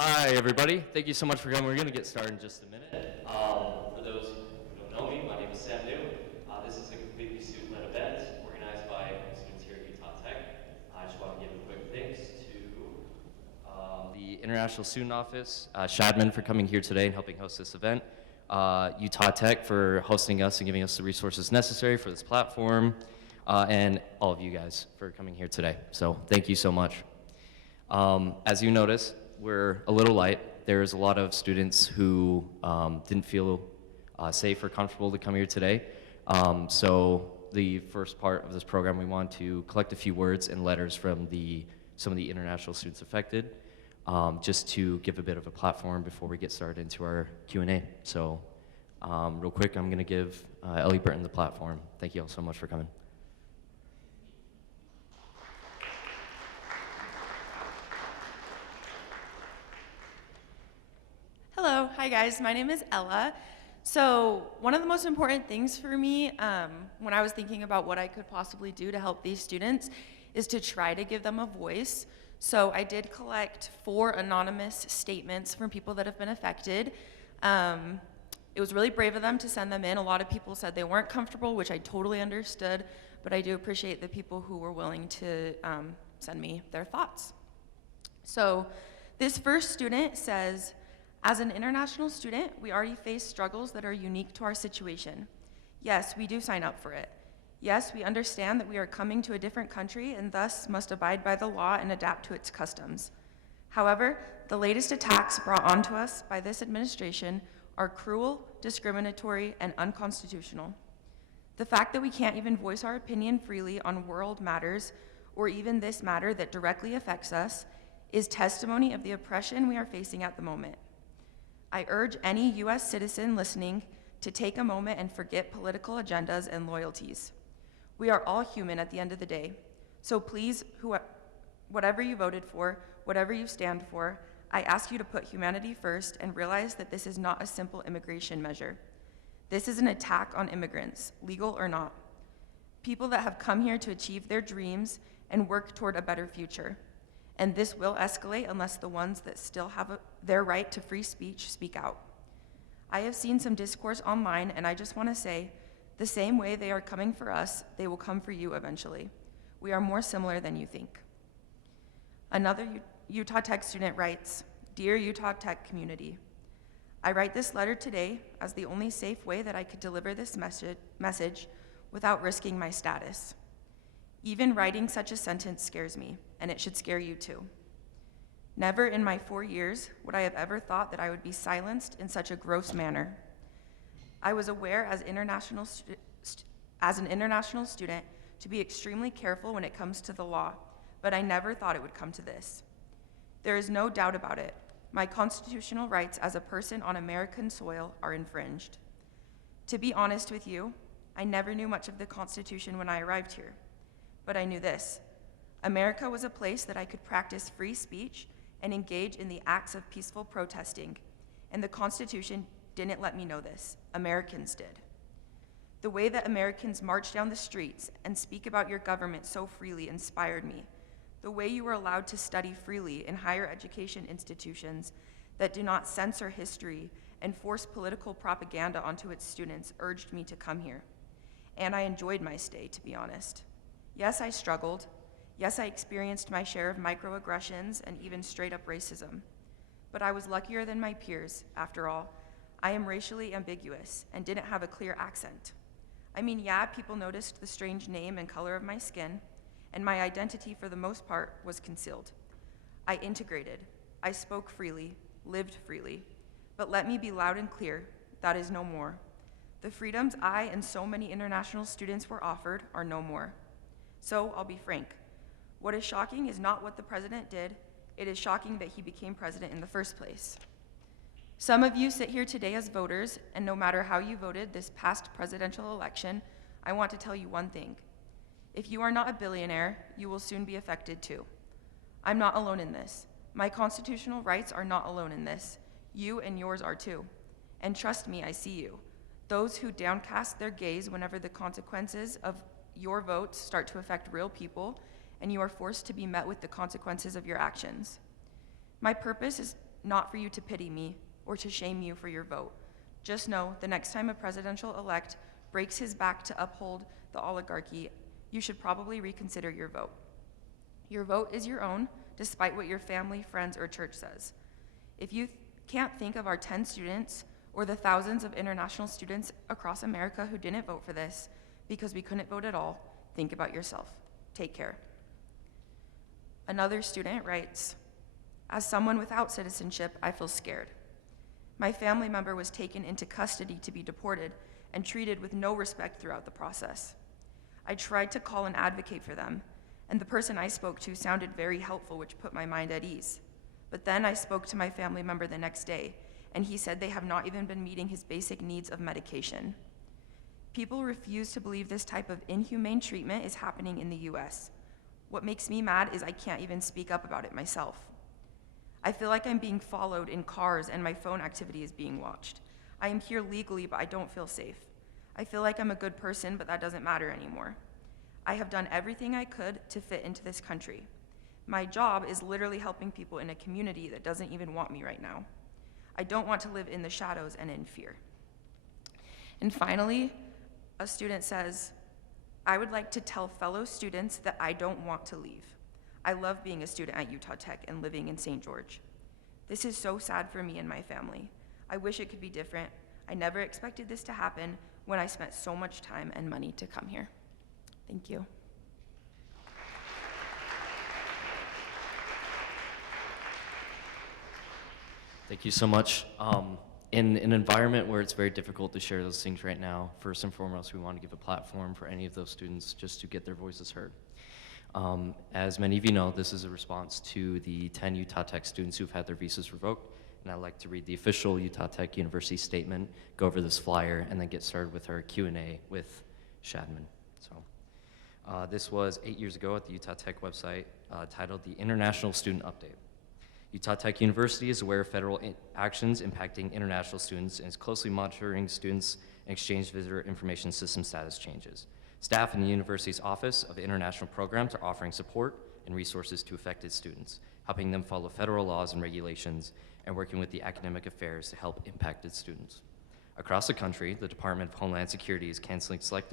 Hi, everybody. Thank you so much for coming. We're going to get started in just a minute. For those who don't know me, my name is Sam New. This is a completely student-led event organized by students here at Utah Tech. I just want to give a quick thanks to the International Student Office, Shadman for coming here today and helping host this event, Utah Tech for hosting us and giving us the resources necessary for this platform, and all of you guys for coming here today. So thank you so much. As you notice, we're a little light. There's a lot of students who didn't feel safe or comfortable to come here today. So the first part of this program, we want to collect a few words and letters from some of the international students affected, just to give a bit of a platform before we get started into our Q&A. So real quick, I'm going to give Ellie Burton the platform. Thank you all so much for coming. Hello, hi guys, my name is Ella. So one of the most important things for me when I was thinking about what I could possibly do to help these students is to try to give them a voice. So I did collect 4 anonymous statements from people that have been affected. It was really brave of them to send them in. A lot of people said they weren't comfortable, which I totally understood, but I do appreciate the people who were willing to send me their thoughts. So this first student says, as an international student, we already face struggles that are unique to our situation. Yes, we do sign up for it. Yes, we understand that we are coming to a different country and thus must abide by the law and adapt to its customs. However, the latest attacks brought onto us by this administration are cruel, discriminatory, and unconstitutional. The fact that we can't even voice our opinion freely on world matters, or even this matter that directly affects us, is testimony of the oppression we are facing at the moment. I urge any U.S. citizen listening to take a moment and forget political agendas and loyalties. We are all human at the end of the day. So please, whatever you voted for, whatever you stand for, I ask you to put humanity first and realize that this is not a simple immigration measure. This is an attack on immigrants, legal or not. People that have come here to achieve their dreams and work toward a better future. And this will escalate unless the ones that still have their right to free speech speak out. I have seen some discourse online, and I just want to say, the same way they are coming for us, they will come for you eventually. We are more similar than you think. Another Utah Tech student writes, Dear Utah Tech community, I write this letter today as the only safe way that I could deliver this message without risking my status. Even writing such a sentence scares me, and it should scare you too. Never in my 4 years would I have ever thought that I would be silenced in such a gross manner. I was aware as an international student to be extremely careful when it comes to the law, but I never thought it would come to this. There is no doubt about it. My constitutional rights as a person on American soil are infringed. To be honest with you, I never knew much of the Constitution when I arrived here. But I knew this. America was a place that I could practice free speech and engage in the acts of peaceful protesting, and the Constitution didn't let me know this. Americans did. The way that Americans march down the streets and speak about your government so freely inspired me. The way you were allowed to study freely in higher education institutions that do not censor history and force political propaganda onto its students urged me to come here. And I enjoyed my stay, to be honest. Yes, I struggled. Yes, I experienced my share of microaggressions and even straight-up racism. But I was luckier than my peers. After all, I am racially ambiguous and didn't have a clear accent. I mean, yeah, people noticed the strange name and color of my skin, and my identity for the most part was concealed. I integrated. I spoke freely, lived freely. But let me be loud and clear, that is no more. The freedoms I and so many international students were offered are no more. So I'll be frank. What is shocking is not what the president did, it is shocking that he became president in the first place. Some of you sit here today as voters, and no matter how you voted this past presidential election, I want to tell you one thing. If you are not a billionaire, you will soon be affected too. I'm not alone in this. My constitutional rights are not alone in this. You and yours are too. And trust me, I see you. Those who downcast their gaze whenever the consequences of your votes start to affect real people, and you are forced to be met with the consequences of your actions. My purpose is not for you to pity me or to shame you for your vote. Just know the next time a presidential-elect breaks his back to uphold the oligarchy, you should probably reconsider your vote. Your vote is your own, despite what your family, friends, or church says. If you can't think of our 10 students or the thousands of international students across America who didn't vote for this because we couldn't vote at all, think about yourself. Take care. Another student writes, as someone without citizenship, I feel scared. My family member was taken into custody to be deported and treated with no respect throughout the process. I tried to call and advocate for them, and the person I spoke to sounded very helpful, which put my mind at ease. But then I spoke to my family member the next day, and he said they have not even been meeting his basic needs of medication. People refuse to believe this type of inhumane treatment is happening in the US. What makes me mad is I can't even speak up about it myself. I feel like I'm being followed in cars and my phone activity is being watched. I am here legally, but I don't feel safe. I feel like I'm a good person, but that doesn't matter anymore. I have done everything I could to fit into this country. My job is literally helping people in a community that doesn't even want me right now. I don't want to live in the shadows and in fear. And finally, a student says, I would like to tell fellow students that I don't want to leave. I love being a student at Utah Tech and living in St. George. This is so sad for me and my family. I wish it could be different. I never expected this to happen when I spent so much time and money to come here. Thank you. Thank you so much. In an environment where it's very difficult to share those things right now, first and foremost, we want to give a platform for any of those students just to get their voices heard. As many of you know, this is a response to the 10 Utah Tech students who've had their visas revoked, and I'd like to read the official Utah Tech University statement, go over this flyer, and then get started with our Q&A with Shadman. So, this was 8 years ago at the Utah Tech website, titled the International Student Update. Utah Tech University is aware of federal actions impacting international students and is closely monitoring students and exchange visitor information system status changes. Staff in the university's Office of International Programs are offering support and resources to affected students, helping them follow federal laws and regulations, and working with the academic affairs to help impacted students. Across the country, the Department of Homeland Security is canceling select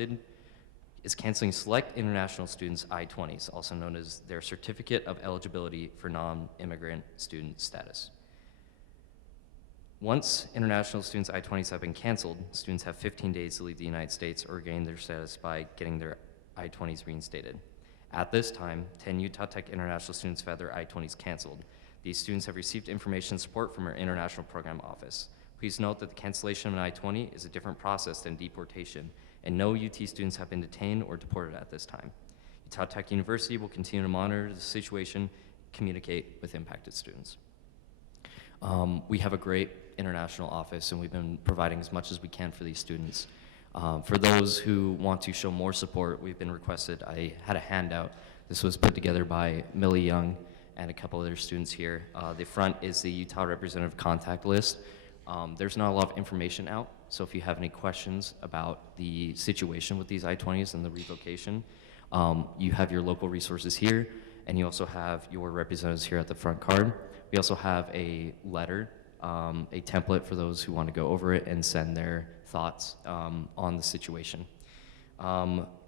international students' I-20s, also known as their Certificate of Eligibility for Non-Immigrant Student Status. Once international students' I-20s have been canceled, students have 15 days to leave the United States or regain their status by getting their I-20s reinstated. At this time, 10 Utah Tech international students have had their I-20s canceled. These students have received information and support from our International Program Office. Please note that the cancellation of an I-20 is a different process than deportation, and no UT students have been detained or deported at this time. Utah Tech University will continue to monitor the situation, communicate with impacted students. We have a great international office, and we've been providing as much as we can for these students. For those who want to show more support, we've been requested, I had a handout. This was put together by Millie Young and a couple other students here. The front is the Utah Representative Contact List. There's not a lot of information out, so if you have any questions about the situation with these I-20s and the revocation, you have your local resources here, and you also have your representatives here at the front card. We also have a letter, a template for those who want to go over it and send their thoughts on the situation.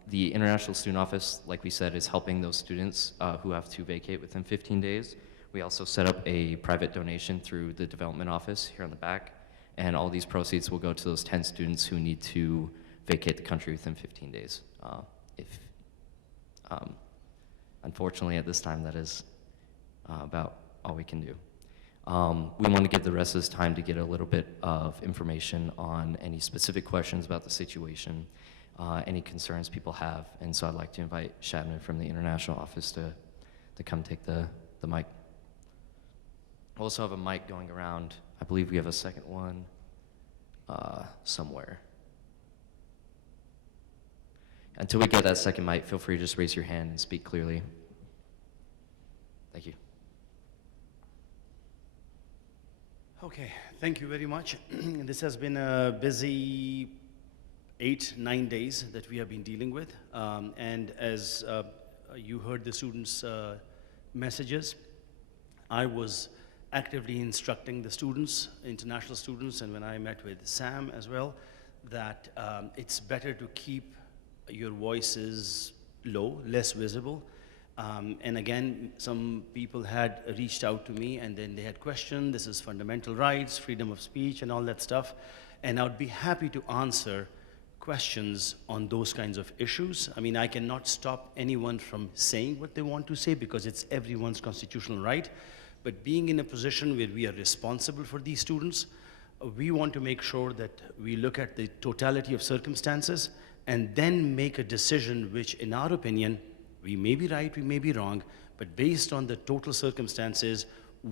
The International Student Office, like we said, is helping those students who have to vacate within 15 days. We also set up a private donation through the Development Office here on the back, and all these proceeds will go to those 10 students who need to vacate the country within 15 days. Unfortunately, at this time, that is about all we can do. We want to give the rest of this time to get a little bit of information on any specific questions about the situation, any concerns people have, and so I'd like to invite Shadman from the International Office to come take the mic. We also have a mic going around. I believe we have a second one somewhere. Until we get that second mic, feel free to just raise your hand and speak clearly. Thank you. Okay, thank you very much. This has been a busy 8-9 days that we have been dealing with. And as you heard the students' messages, I was actively instructing the students, international students, and when I met with Sam as well, that it's better to keep your voices low, less visible. And again, some people had reached out to me and then they had questioned, this is fundamental rights, freedom of speech and all that stuff. And I would be happy to answer questions on those kinds of issues. I mean, I cannot stop anyone from saying what they want to say because it's everyone's constitutional right. But being in a position where we are responsible for these students, we want to make sure that we look at the totality of circumstances and then make a decision which, in our opinion, we may be right, we may be wrong, but based on the total circumstances,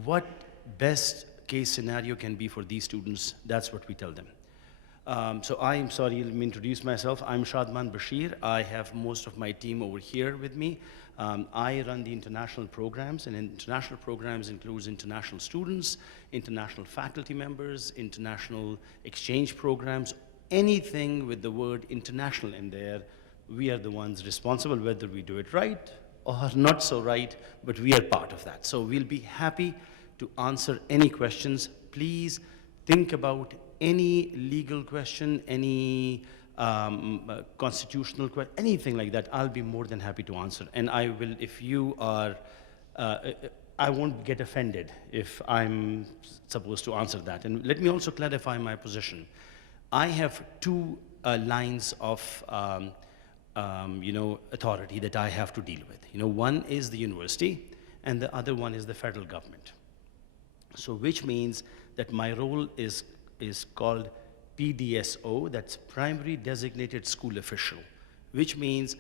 what best case scenario can be for these students, that's what we tell them. So I'm sorry, let me introduce myself. I'm Shadman Bashir. I have most of my team over here with me. I run the international programs, and international programs includes international students, international faculty members, international exchange programs, anything with the word international in there. We are the ones responsible, whether we do it right or not so right, but we are part of that. So we'll be happy to answer any questions. Please think about any legal question, any constitutional question, anything like that. I'll be more than happy to answer. And I will, if you are, I won't get offended if I'm supposed to answer that. And let me also clarify my position. I have two lines of authority that I have to deal with. One is the university, and the other one is the federal government. So which means that my role is called PDSO, that's Primary Designated School Official, which means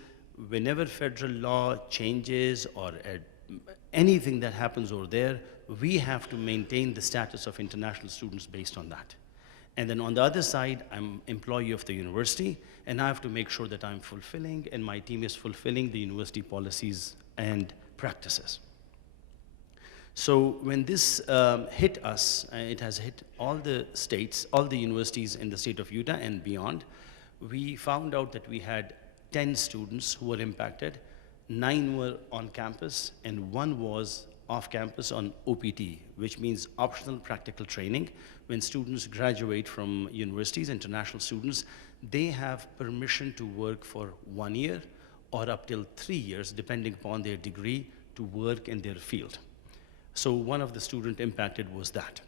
whenever federal law changes or anything that happens over there, we have to maintain the status of international students based on that. And then on the other side, I'm employee of the university, and I have to make sure that I'm fulfilling, and my team is fulfilling the university policies and practices. So when this hit us, it has hit all the states, all the universities in the state of Utah and beyond, we found out that we had 10 students who were impacted, 9 were on campus, and 1 was off campus on OPT, which means optional practical training. When students graduate from universities, international students, they have permission to work for 1 year or up till 3 years, depending upon their degree, to work in their field. So one of the students impacted was that.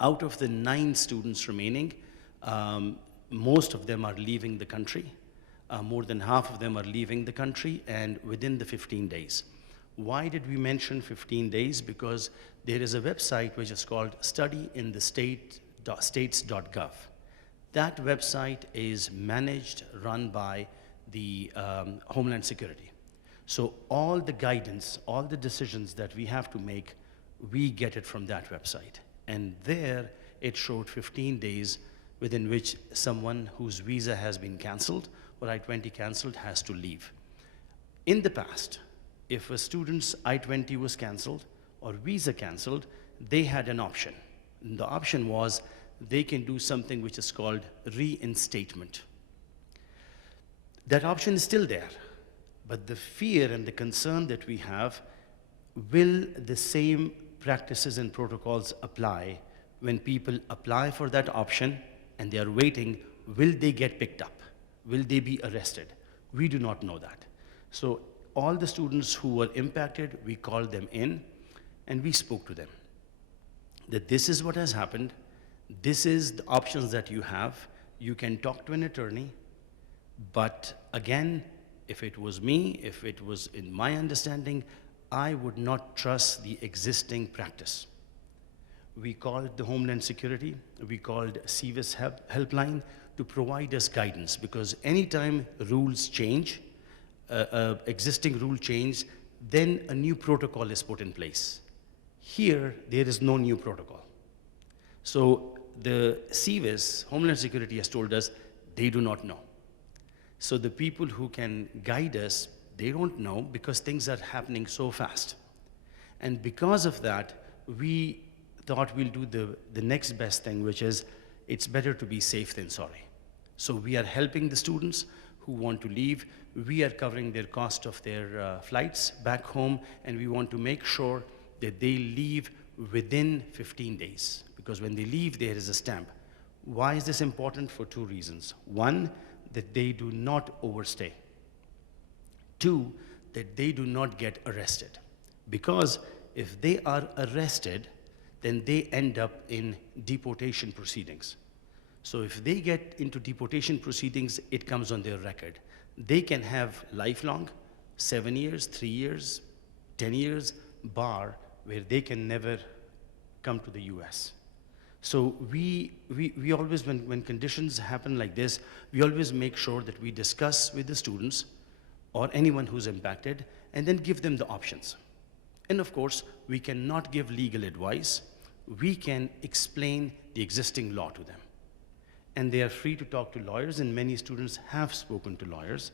Out of the 9 students remaining, most of them are leaving the country. More than half of them are leaving the country, and within the 15 days. Why did we mention 15 days? Because there is a website which is called studyinthestates.gov. That website is managed, run by the Homeland Security. So all the guidance, all the decisions that we have to make, we get it from that website. And there it showed 15 days within which someone whose visa has been canceled or I-20 canceled has to leave. In the past, if a student's I-20 was canceled or visa canceled, they had an option. And the option was they can do something which is called reinstatement. That option is still there, but the fear and the concern that we have, will the same practices and protocols apply when people apply for that option and they are waiting? Will they get picked up? Will they be arrested? We do not know that. So all the students who were impacted, we called them in and we spoke to them. That this is what has happened, this is the options that you have, you can talk to an attorney, but again, if it was me, if it was in my understanding, I would not trust the existing practice. We called the Homeland Security, we called CVIS helpline to provide us guidance, because anytime rules change, existing rule change, then a new protocol is put in place. Here, there is no new protocol. So the CVIS, Homeland Security, has told us they do not know. So the people who can guide us, they don't know because things are happening so fast. And because of that, we thought we'll do the next best thing, which is it's better to be safe than sorry. So we are helping the students who want to leave. We are covering their cost of their flights back home, and we want to make sure that they leave within 15 days, because when they leave, there is a stamp. Why is this important? For two reasons. One, that they do not overstay. Two, that they do not get arrested. Because if they are arrested, then they end up in deportation proceedings. So if they get into deportation proceedings, it comes on their record. They can have lifelong, 7 years, 3 years, 10 years bar, where they can never come to the US. So we always, when conditions happen like this, we always make sure that we discuss with the students or anyone who's impacted, and then give them the options. And of course, we cannot give legal advice. We can explain the existing law to them. And they are free to talk to lawyers, and many students have spoken to lawyers.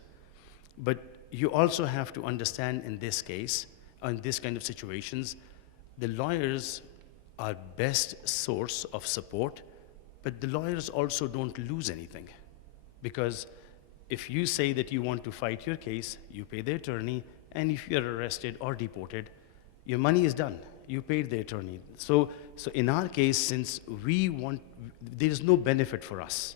But you also have to understand in this case, in this kind of situations, the lawyers are best source of support, but the lawyers also don't lose anything. Because if you say that you want to fight your case, you pay the attorney, and if you're arrested or deported, your money is done. You paid the attorney. So in our case, since there is no benefit for us.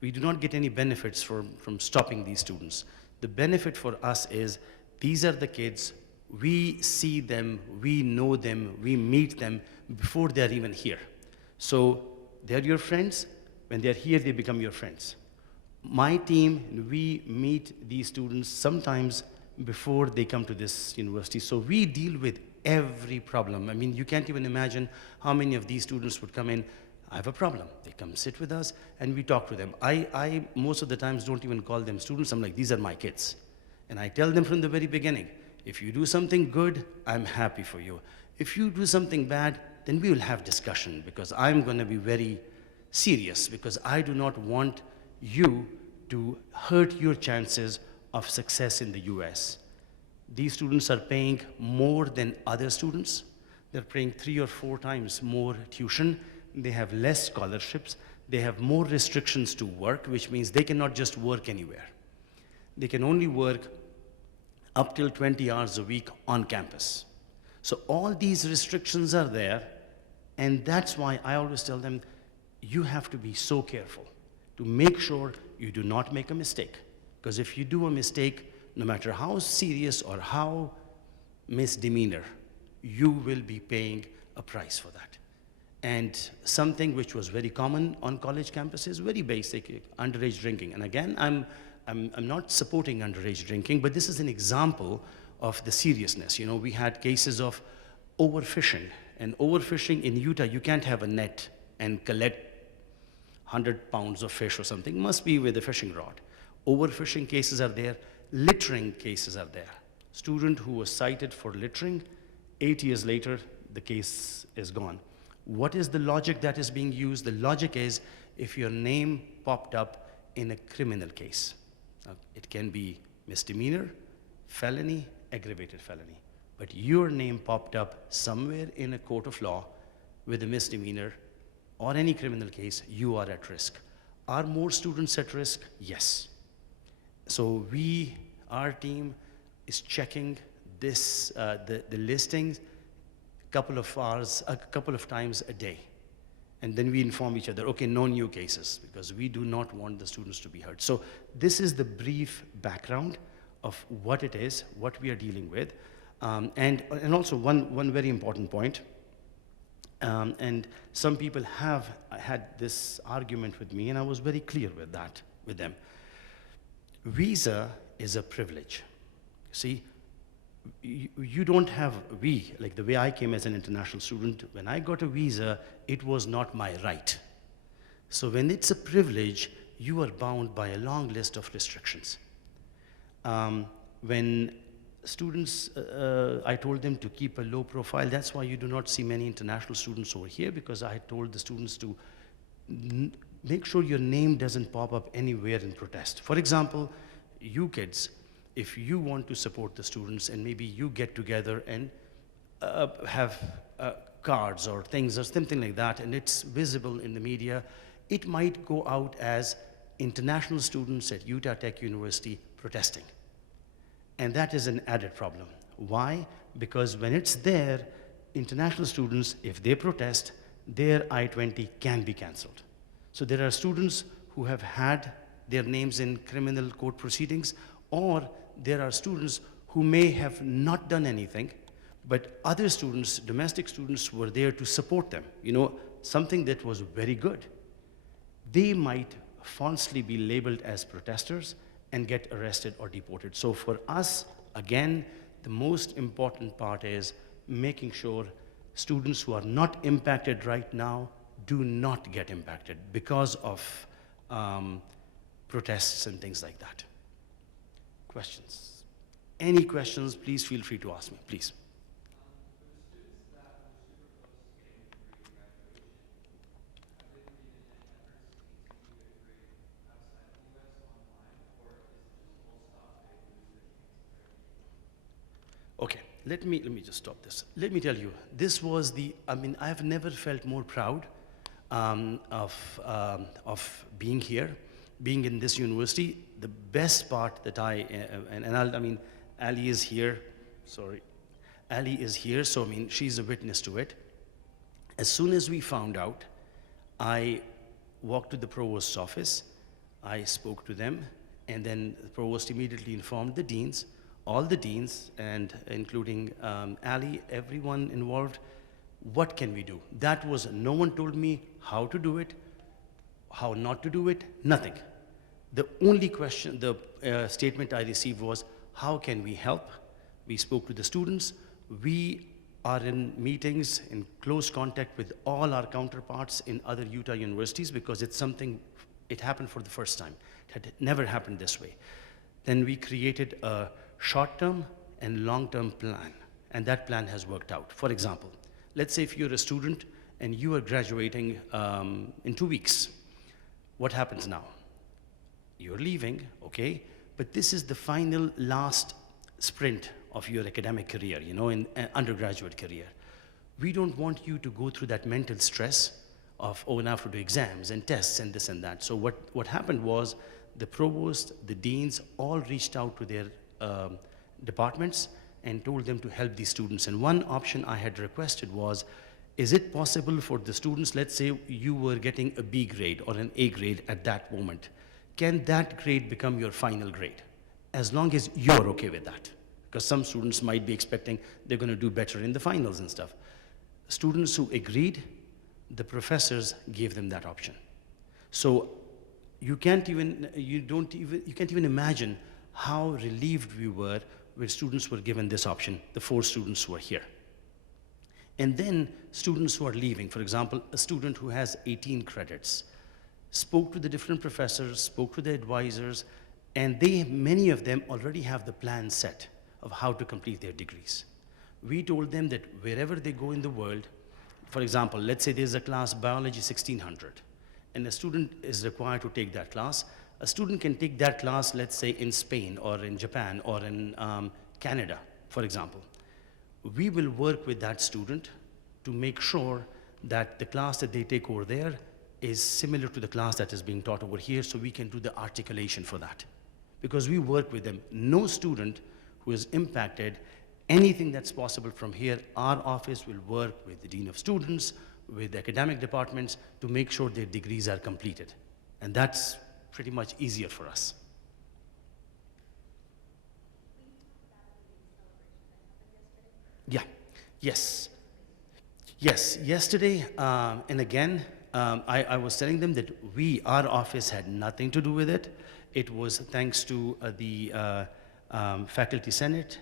We do not get any benefits from stopping these students. The benefit for us is, these are the kids, we see them, we know them, we meet them before they're even here. So they're your friends. When they're here, they become your friends. My team, we meet these students sometimes before they come to this university. So we deal with every problem. I mean, you can't even imagine how many of these students would come in, I have a problem. They come sit with us and we talk to them. I most of the times don't even call them students. I'm like, these are my kids. And I tell them from the very beginning, if you do something good, I'm happy for you. If you do something bad, then we will have discussion, because I'm going to be very serious, because I do not want you to hurt your chances of success in the US. These students are paying more than other students. They're paying 3 or 4 times more tuition. They have less scholarships. They have more restrictions to work, which means they cannot just work anywhere. They can only work up till 20 hours a week on campus. So all these restrictions are there, and that's why I always tell them, you have to be so careful to make sure you do not make a mistake. Because if you do a mistake, no matter how serious or how misdemeanor, you will be paying a price for that. And something which was very common on college campuses, very basic, underage drinking. And again, I'm not supporting underage drinking, but this is an example of the seriousness. You know, we had cases of overfishing. And overfishing in Utah, you can't have a net and collect 100 pounds of fish or something. It must be with a fishing rod. Overfishing cases are there. Littering cases are there. Student who was cited for littering, 8 years later, the case is gone. What is the logic that is being used? The logic is, if your name popped up in a criminal case, it can be misdemeanor, felony, aggravated felony. But your name popped up somewhere in a court of law with a misdemeanor or any criminal case, you are at risk. Are more students at risk? Yes. So our team is checking this, the listings a couple of times a day. And then we inform each other, okay, no new cases, because we do not want the students to be hurt. So this is the brief background of what it is, what we are dealing with. And also one very important point, and some people have had this argument with me, and I was very clear with that, with them. Visa is a privilege. See, you don't have, like the way I came as an international student, when I got a visa, it was not my right. So when it's a privilege, you are bound by a long list of restrictions. When students, I told them to keep a low profile. That's why you do not see many international students over here, because I told the students to make sure your name doesn't pop up anywhere in protest. For example, you kids, if you want to support the students and maybe you get together and have cards or things or something like that, and it's visible in the media, it might go out as international students at Utah Tech University protesting. And that is an added problem. Why? Because when it's there, international students, if they protest, their I-20 can be cancelled. So there are students who have had their names in criminal court proceedings, or there are students who may have not done anything, but other students, domestic students, were there to support them. You know, something that was very good. They might falsely be labeled as protesters and get arrested or deported. So for us, again, the most important part is making sure students who are not impacted right now do not get impacted because of protests and things like that. Questions? Any questions, please feel free to ask me, please. Okay, let me just stop this. Let me tell you, this was I mean, I've never felt more proud of being here, being in this university. The best part that I mean, Ali is here, sorry. Ali is here, so I mean, she's a witness to it. As soon as we found out, I walked to the provost's office, I spoke to them, and then the provost immediately informed the deans, all the deans, and including Ali, everyone involved, what can we do? That was, no one told me how to do it, how not to do it, nothing. The only question, the statement I received was, how can we help? We spoke to the students. We are in meetings, in close contact with all our counterparts in other Utah universities because it's something, it happened for the first time. It had never happened this way. Then we created a short-term and long-term plan, and that plan has worked out. For example, let's say if you're a student and you are graduating in 2 weeks, what happens now? You're leaving, okay, but this is the final last sprint of your academic career, you know, in undergraduate career. We don't want you to go through that mental stress of, oh, now I have to do exams and tests and this and that. So what happened was the provost, the deans, all reached out to their departments and told them to help these students. And one option I had requested was, is it possible for the students, let's say you were getting a B grade or an A grade at that moment, can that grade become your final grade? As long as you're okay with that. Because some students might be expecting they're going to do better in the finals and stuff. Students who agreed, the professors gave them that option. So you can't even imagine how relieved we were when students were given this option, the 4 students who are here. And then students who are leaving, for example, a student who has 18 credits, spoke to the different professors, spoke to the advisors, and many of them already have the plan set of how to complete their degrees. We told them that wherever they go in the world, for example, let's say there's a class, Biology 1600, and a student is required to take that class. A student can take that class, let's say in Spain or in Japan or in Canada, for example. We will work with that student to make sure that the class that they take over there is similar to the class that is being taught over here, so we can do the articulation for that. Because we work with them. No student who is impacted, anything that's possible from here, our office will work with the Dean of Students, with the academic departments to make sure their degrees are completed. And that's pretty much easier for us. Yeah, yes. Yes, yesterday, and again, I was telling them that our office had nothing to do with it. It was thanks to the Faculty Senate,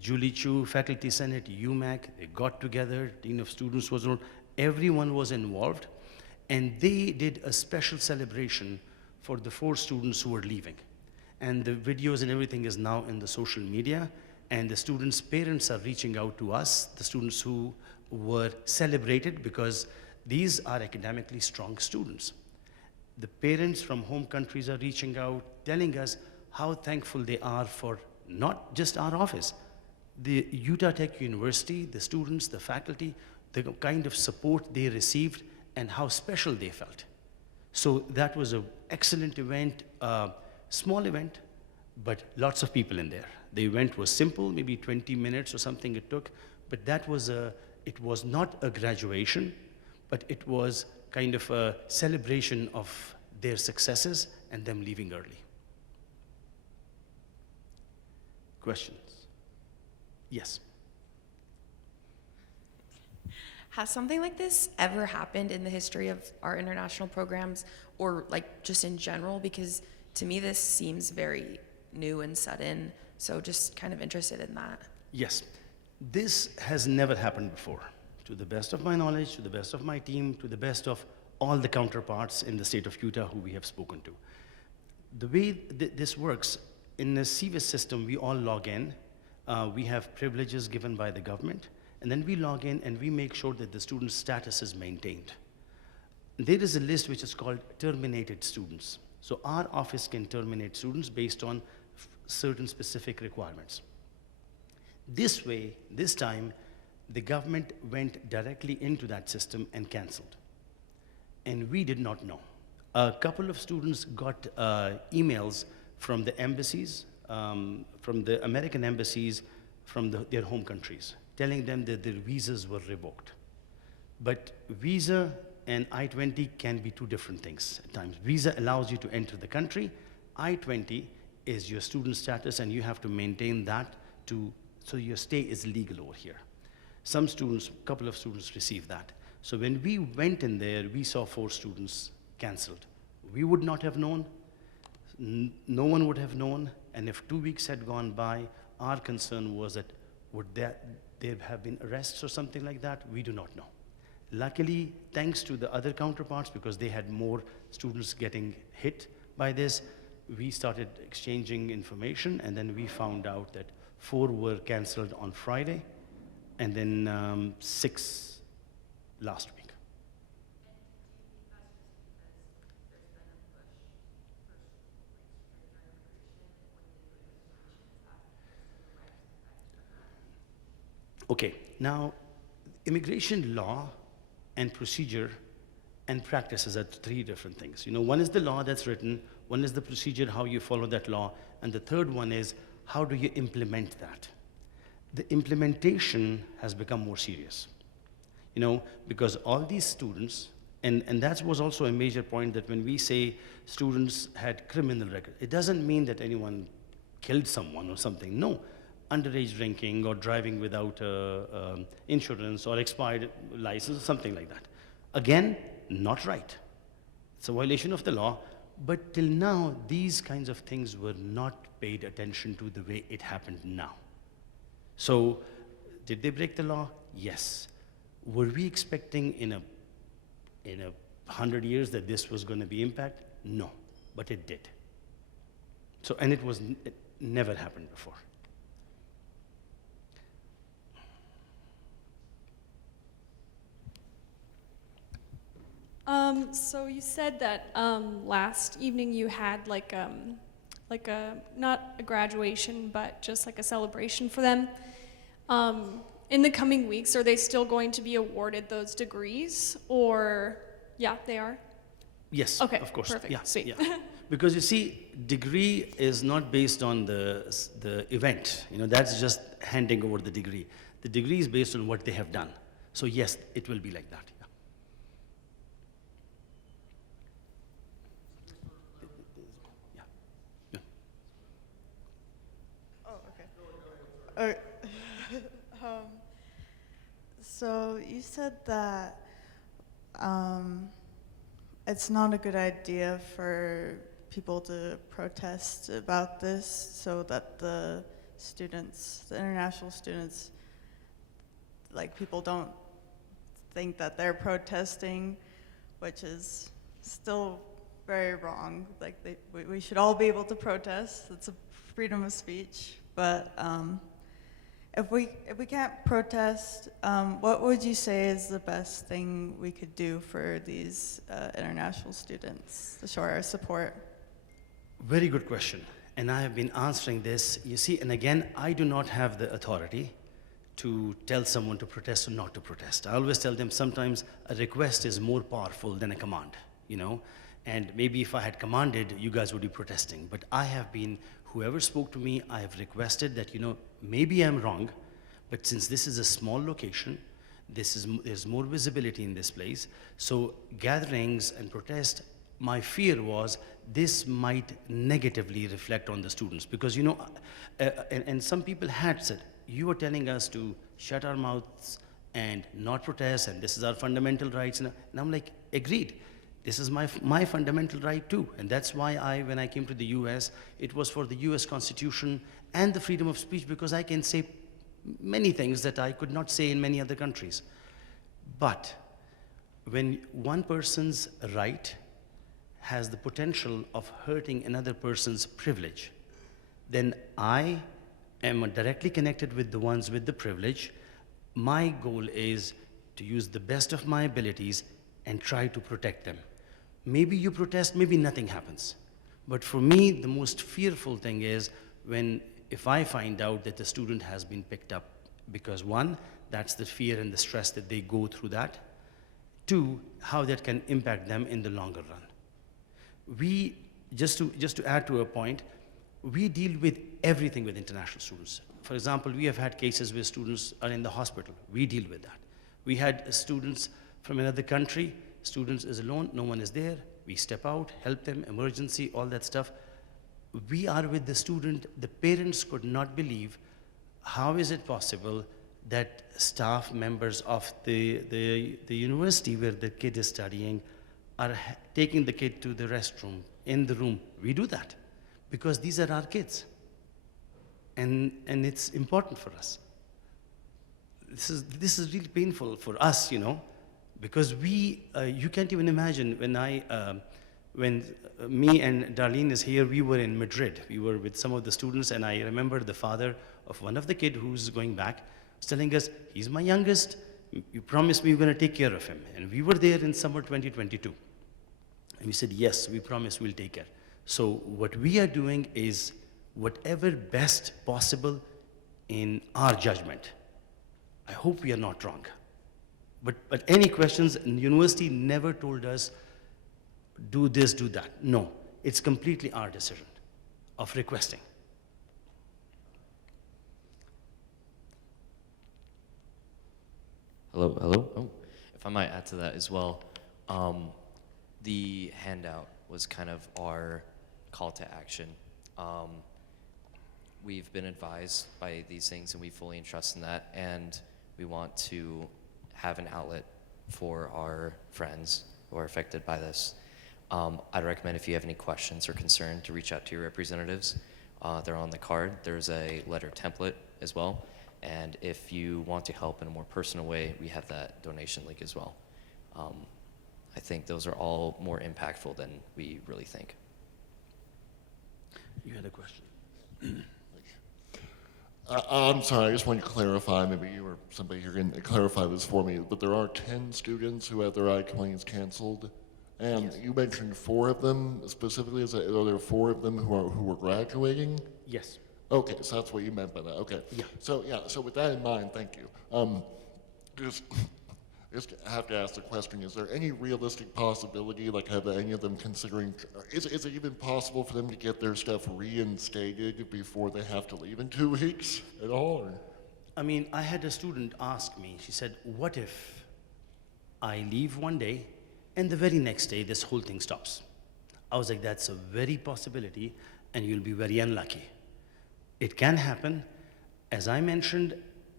Julie Chu, Faculty Senate, UMAC, they got together, Dean of Students was involved, everyone was involved, and they did a special celebration for the 4 students who were leaving. And the videos and everything is now in the social media, and the students' parents are reaching out to us, the students who were celebrated, because these are academically strong students. The parents from home countries are reaching out, telling us how thankful they are for not just our office, the Utah Tech University, the students, the faculty, the kind of support they received and how special they felt. So that was an excellent event, small event, but lots of people in there. The event was simple, maybe 20 minutes or something it took, but that was it was not a graduation, but it was kind of a celebration of their successes and them leaving early. Questions? Yes. Has something like this ever happened in the history of our international programs, or like just in general? Because to me this seems very new and sudden, so just kind of interested in that. Yes. This has never happened before. To the best of my knowledge, to the best of my team, to the best of all the counterparts in the state of Utah who we have spoken to. The way this works, in the CVIS system, we all log in. We have privileges given by the government, and then we log in and we make sure that the student's status is maintained. There is a list which is called terminated students. So our office can terminate students based on certain specific requirements. This way, this time, the government went directly into that system and canceled. And we did not know. A couple of students got emails from the embassies, from the American embassies from their home countries, telling them that their visas were revoked. But visa and I-20 can be two different things at times. Visa allows you to enter the country. I-20 is your student status, and you have to maintain that so your stay is legal over here. Some students, a couple of students received that. So when we went in there, we saw 4 students canceled. We would not have known, no one would have known, and if 2 weeks had gone by, our concern was that would there have been arrests or something like that? We do not know. Luckily, thanks to the other counterparts, because they had more students getting hit by this, we started exchanging information, and then we found out that 4 were canceled on Friday, and then 6 last week. Okay, now immigration law and procedure and practices are 3 different things. You know, one is the law that's written, one is the procedure, how you follow that law, and the third one is how do you implement that? The implementation has become more serious. You know, because all these students, and that was also a major point, that when we say students had criminal record, it doesn't mean that anyone killed someone or something. No, underage drinking or driving without insurance or expired license, something like that. Again, not right. It's a violation of the law, but till now, these kinds of things were not paid attention to the way it happened now. So, did they break the law? Yes. Were we expecting in a 100 years that this was going to be impact? No, but it did. So, and it never happened before. So you said that last evening you had like a not a graduation, but just like a celebration for them. In the coming weeks, are they still going to be awarded those degrees, or yeah, they are? Yes, Okay, of course. perfect, Yeah, sweet. yeah. Because you see, degree is not based on the event. You know, that's just handing over the degree. The degree is based on what they have done. So yes, it will be like that. Yeah. Yeah. Oh, okay. So you said that it's not a good idea for people to protest about this, so that the students, the international students, like, people don't think that they're protesting, which is still very wrong. Like, we should all be able to protest. It's a freedom of speech. But if we can't protest, what would you say is the best thing we could do for these international students to show our support? Very good question. And I have been answering this. You see, and again, I do not have the authority to tell someone to protest or not to protest. I always tell them sometimes a request is more powerful than a command, you know? And maybe if I had commanded, you guys would be protesting. But I have been, whoever spoke to me, I have requested that, you know, maybe I'm wrong, but since this is a small location, There's more visibility in this place. So gatherings and protest, my fear was this might negatively reflect on the students because, you know, and some people had said, you are telling us to shut our mouths and not protest, and this is our fundamental rights. And I'm like, agreed. This is my fundamental right too. And that's why when I came to the US, it was for the US Constitution and the freedom of speech, because I can say many things that I could not say in many other countries. But when one person's right has the potential of hurting another person's privilege, then I am directly connected with the ones with the privilege. My goal is to use the best of my abilities and try to protect them. Maybe you protest, maybe nothing happens. But for me, the most fearful thing is if I find out that the student has been picked up, because one, that's the fear and the stress that they go through that. Two, how that can impact them in the longer run. Just to add to a point, we deal with everything with international students. For example, we have had cases where students are in the hospital. We deal with that. We had students from another country, students is alone, no one is there. We step out, help them, emergency, all that stuff. We are with the student. The parents could not believe how is it possible that staff members of the university where the kid is studying are taking the kid to the restroom in the room. We do that because these are our kids. And it's important for us. This is really painful for us, you know, because you can't even imagine when me and Darlene is here, we were in Madrid. We were with some of the students, and I remember the father of one of the kid who's going back was telling us, he's my youngest, you promised me you're going to take care of him. And we were there in summer 2022. And we said, yes, we promise we'll take care. So what we are doing is whatever best possible in our judgment. I hope we are not wrong. But any questions, the university never told us, do this, do that. No, it's completely our decision of requesting. Hello. Oh, if I might add to that as well, the handout was kind of our call to action. We've been advised by these things, and we fully entrust in that, and we want to have an outlet for our friends who are affected by this. I'd recommend if you have any questions or concern to reach out to your representatives. They're on the card. There's a letter template as well. And if you want to help in a more personal way, we have that donation link as well. I think those are all more impactful than we really think. You had a question. I'm sorry, I just want to clarify, maybe you or somebody here can clarify this for me, but there are 10 students who had their I-20s canceled, and Yes. you mentioned 4 of them specifically. Are there 4 of them who were graduating? Yes. Okay, so that's what you meant by that, okay. Yeah. So with that in mind, thank you. Just have to ask the question, is there any realistic possibility, like have any of them considering, is it even possible for them to get their stuff reinstated before they have to leave in 2 weeks at all? Or? I mean, I had a student ask me, she said, what if I leave one day and the very next day this whole thing stops? I was like, that's a very possibility and you'll be very unlucky. It can happen. As I mentioned,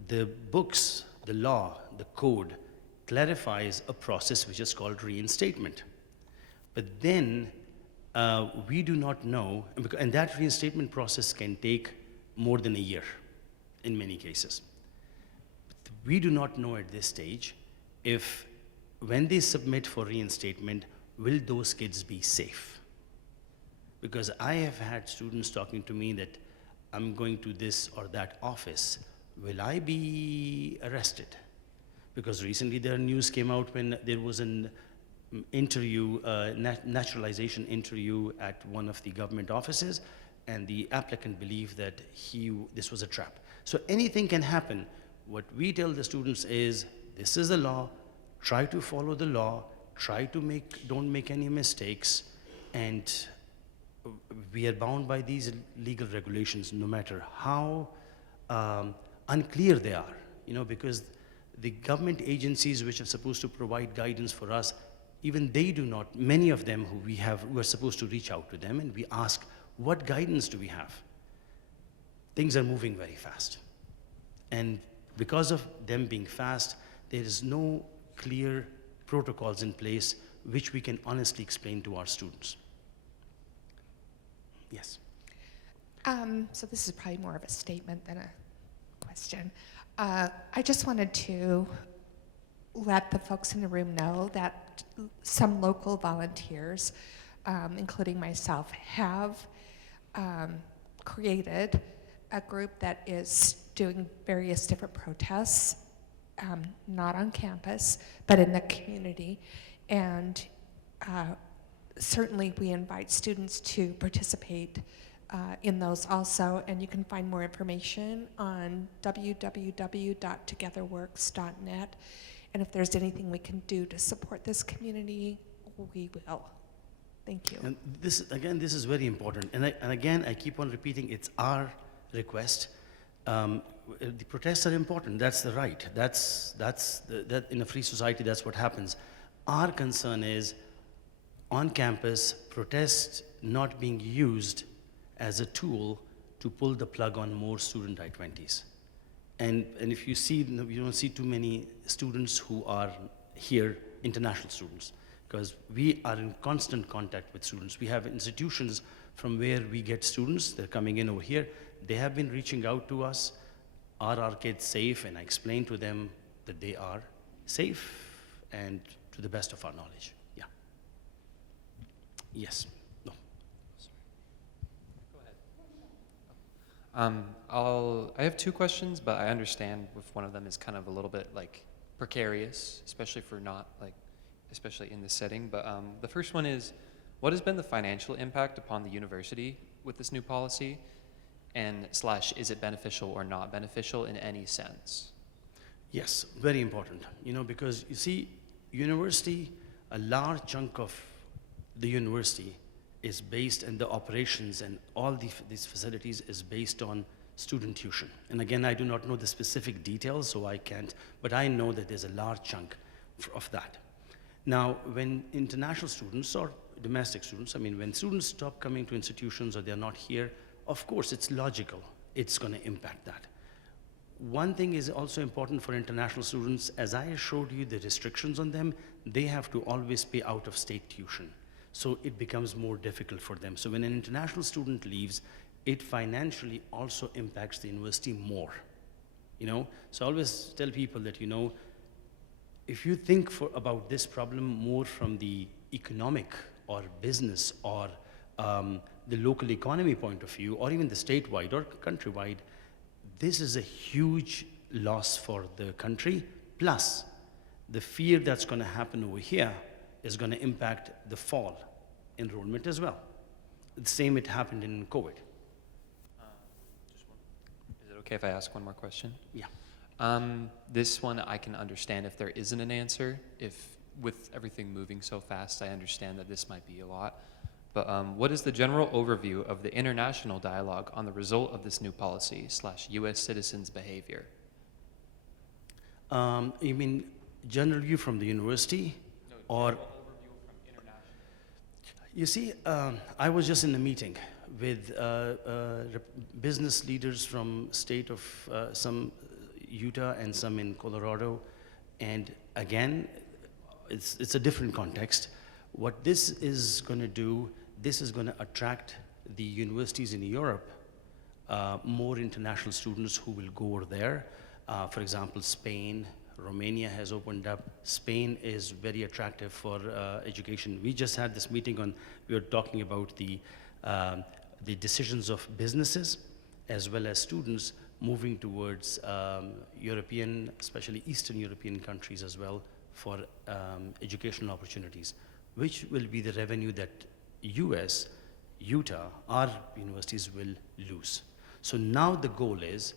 the books, the law, the code clarifies a process which is called reinstatement. But then we do not know, and that reinstatement process can take more than a year in many cases. But we do not know at this stage if when they submit for reinstatement, will those kids be safe? Because I have had students talking to me that I'm going to this or that office, will I be arrested? Because recently their news came out when there was an interview, naturalization interview at one of the government offices, and the applicant believed that this was a trap. So anything can happen. What we tell the students is, this is the law, try to follow the law, don't make any mistakes, and we are bound by these legal regulations no matter how unclear they are, because the government agencies which are supposed to provide guidance for us, even they do not, many of them who are supposed to reach out to them, and we ask, what guidance do we have? Things are moving very fast. And because of them being fast, there is no clear protocols in place which we can honestly explain to our students. Yes. So this is probably more of a statement than a question. I just wanted to let the folks in the room know that some local volunteers, including myself, have created a group that is doing various different protests, not on campus, but in the community. And certainly we invite students to participate in those also, and you can find more information on www.togetherworks.net. And if there's anything we can do to support this community, we will. Thank you. And this is very important. And again, I keep on repeating, it's our request. The protests are important. That's the right. That in a free society, that's what happens. Our concern is on campus, protests not being used as a tool to pull the plug on more student I-20s. And if you see, you don't see too many students who are here, international students, because we are in constant contact with students. We have institutions from where we get students. They're coming in over here. They have been reaching out to us. Are our kids safe? And I explain to them that they are safe and to the best of our knowledge. Yeah. Yes. No. I have two questions, but I understand if one of them is kind of a little bit like precarious, especially especially in this setting. But the first one is, what has been the financial impact upon the university with this new policy? And / is it beneficial or not beneficial in any sense? Yes, very important. Because you see, university, a large chunk of the university is based, and the operations and all these facilities is based on student tuition. And again, I do not know the specific details, so I can't, but I know that there's a large chunk of that. Now, when international students or domestic students, when students stop coming to institutions or they're not here, of course, it's logical. It's going to impact that. One thing is also important for international students, as I showed you the restrictions on them, they have to always pay out-of-state tuition. So it becomes more difficult for them. So when an international student leaves, it financially also impacts the university more. So I always tell people that, if you think about this problem more from the economic or business or the local economy point of view, or even the statewide or countrywide, this is a huge loss for the country. Plus, the fear that's going to happen over here is going to impact the fall enrollment as well. The same it happened in COVID. Is it okay if I ask one more question? Yeah. This one I can understand if there isn't an answer. If with everything moving so fast, I understand that this might be a lot. But what is the general overview of the international dialogue on the result of this new policy / U.S. citizens' behavior? You mean general view from the university? No, or general overview from international. You see, I was just in a meeting with business leaders from state of some Utah and some in Colorado, and again, it's a different context. What this is going to do, this is going to attract the universities in Europe, more international students who will go over there. For example, Spain, Romania has opened up. Spain is very attractive for education. We just had this meeting we were talking about the decisions of businesses as well as students moving towards European, especially Eastern European countries as well for educational opportunities, which will be the revenue that Utah, our universities will lose. So now the goal is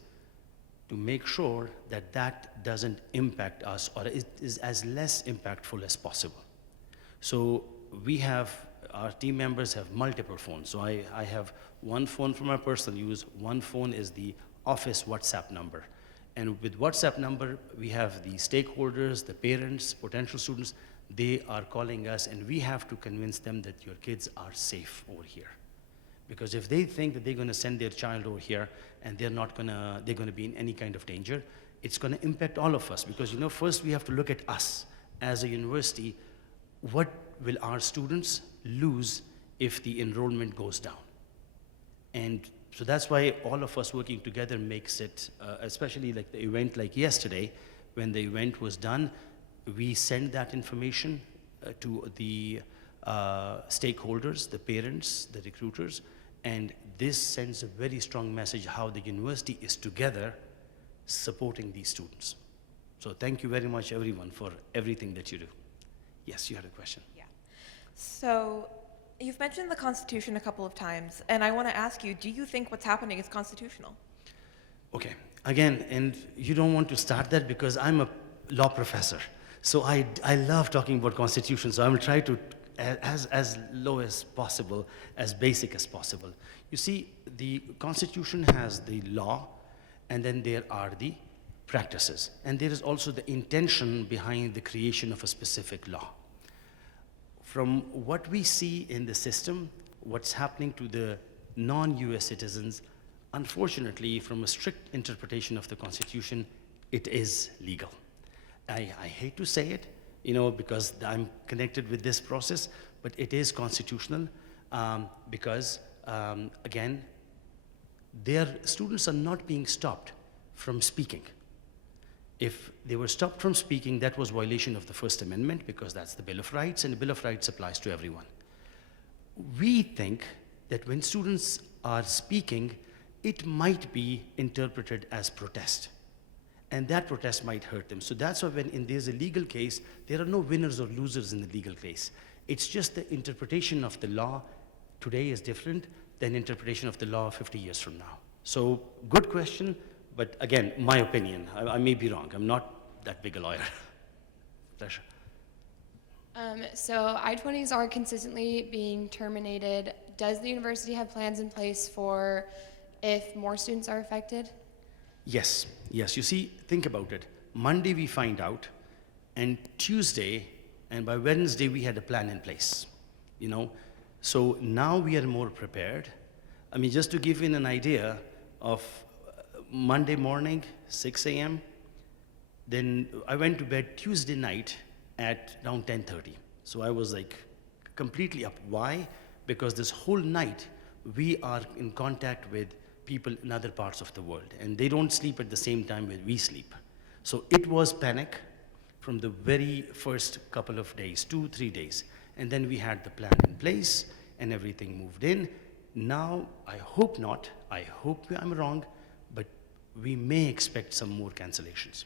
to make sure that that doesn't impact us, or it is as less impactful as possible. So our team members have multiple phones. So I have one phone for my personal use, one phone is the office WhatsApp number. And with WhatsApp number, we have the stakeholders, the parents, potential students, they are calling us, and we have to convince them that your kids are safe over here. Because if they think that they're gonna send their child over here and they're gonna be in any kind of danger, it's gonna impact all of us. Because first we have to look at us as a university. What will our students lose if the enrollment goes down? And so that's why all of us working together makes it, especially like the event like yesterday, when the event was done, we sent that information to the stakeholders, the parents, the recruiters, and this sends a very strong message how the university is together supporting these students. So thank you very much, everyone, for everything that you do. Yes, you had a question. Yeah. So you've mentioned the Constitution a couple of times, and I want to ask you, do you think what's happening is constitutional? Okay, again, and you don't want to start that because I'm a law professor. So I love talking about Constitution, so I will try to, as low as possible, as basic as possible. You see, the Constitution has the law, and then there are the practices. And there is also the intention behind the creation of a specific law. From what we see in the system, what's happening to the non-US citizens, unfortunately, from a strict interpretation of the Constitution, it is legal. I hate to say it, because I'm connected with this process, but it is constitutional because, again, their students are not being stopped from speaking. If they were stopped from speaking, that was violation of the First Amendment because that's the Bill of Rights, and the Bill of Rights applies to everyone. We think that when students are speaking, it might be interpreted as protest. And that protest might hurt them. So that's why when there's a legal case, there are no winners or losers in the legal case. It's just the interpretation of the law today is different than interpretation of the law 50 years from now. So good question, but again, my opinion. I may be wrong. I'm not that big a lawyer. Pleasure. So I-20s are consistently being terminated. Does the university have plans in place for if more students are affected? Yes. You see, think about it. Monday we find out, and Tuesday, and by Wednesday we had a plan in place, So now we are more prepared. I mean, just to give you an idea of Monday morning, 6 a.m., then I went to bed Tuesday night at around 10:30. So I was like completely up. Why? Because this whole night we are in contact with people in other parts of the world, and they don't sleep at the same time when we sleep. So it was panic from the very first couple of days, 2-3 days, and then we had the plan in place and everything moved in. Now, I hope not, I hope I'm wrong, but we may expect some more cancellations.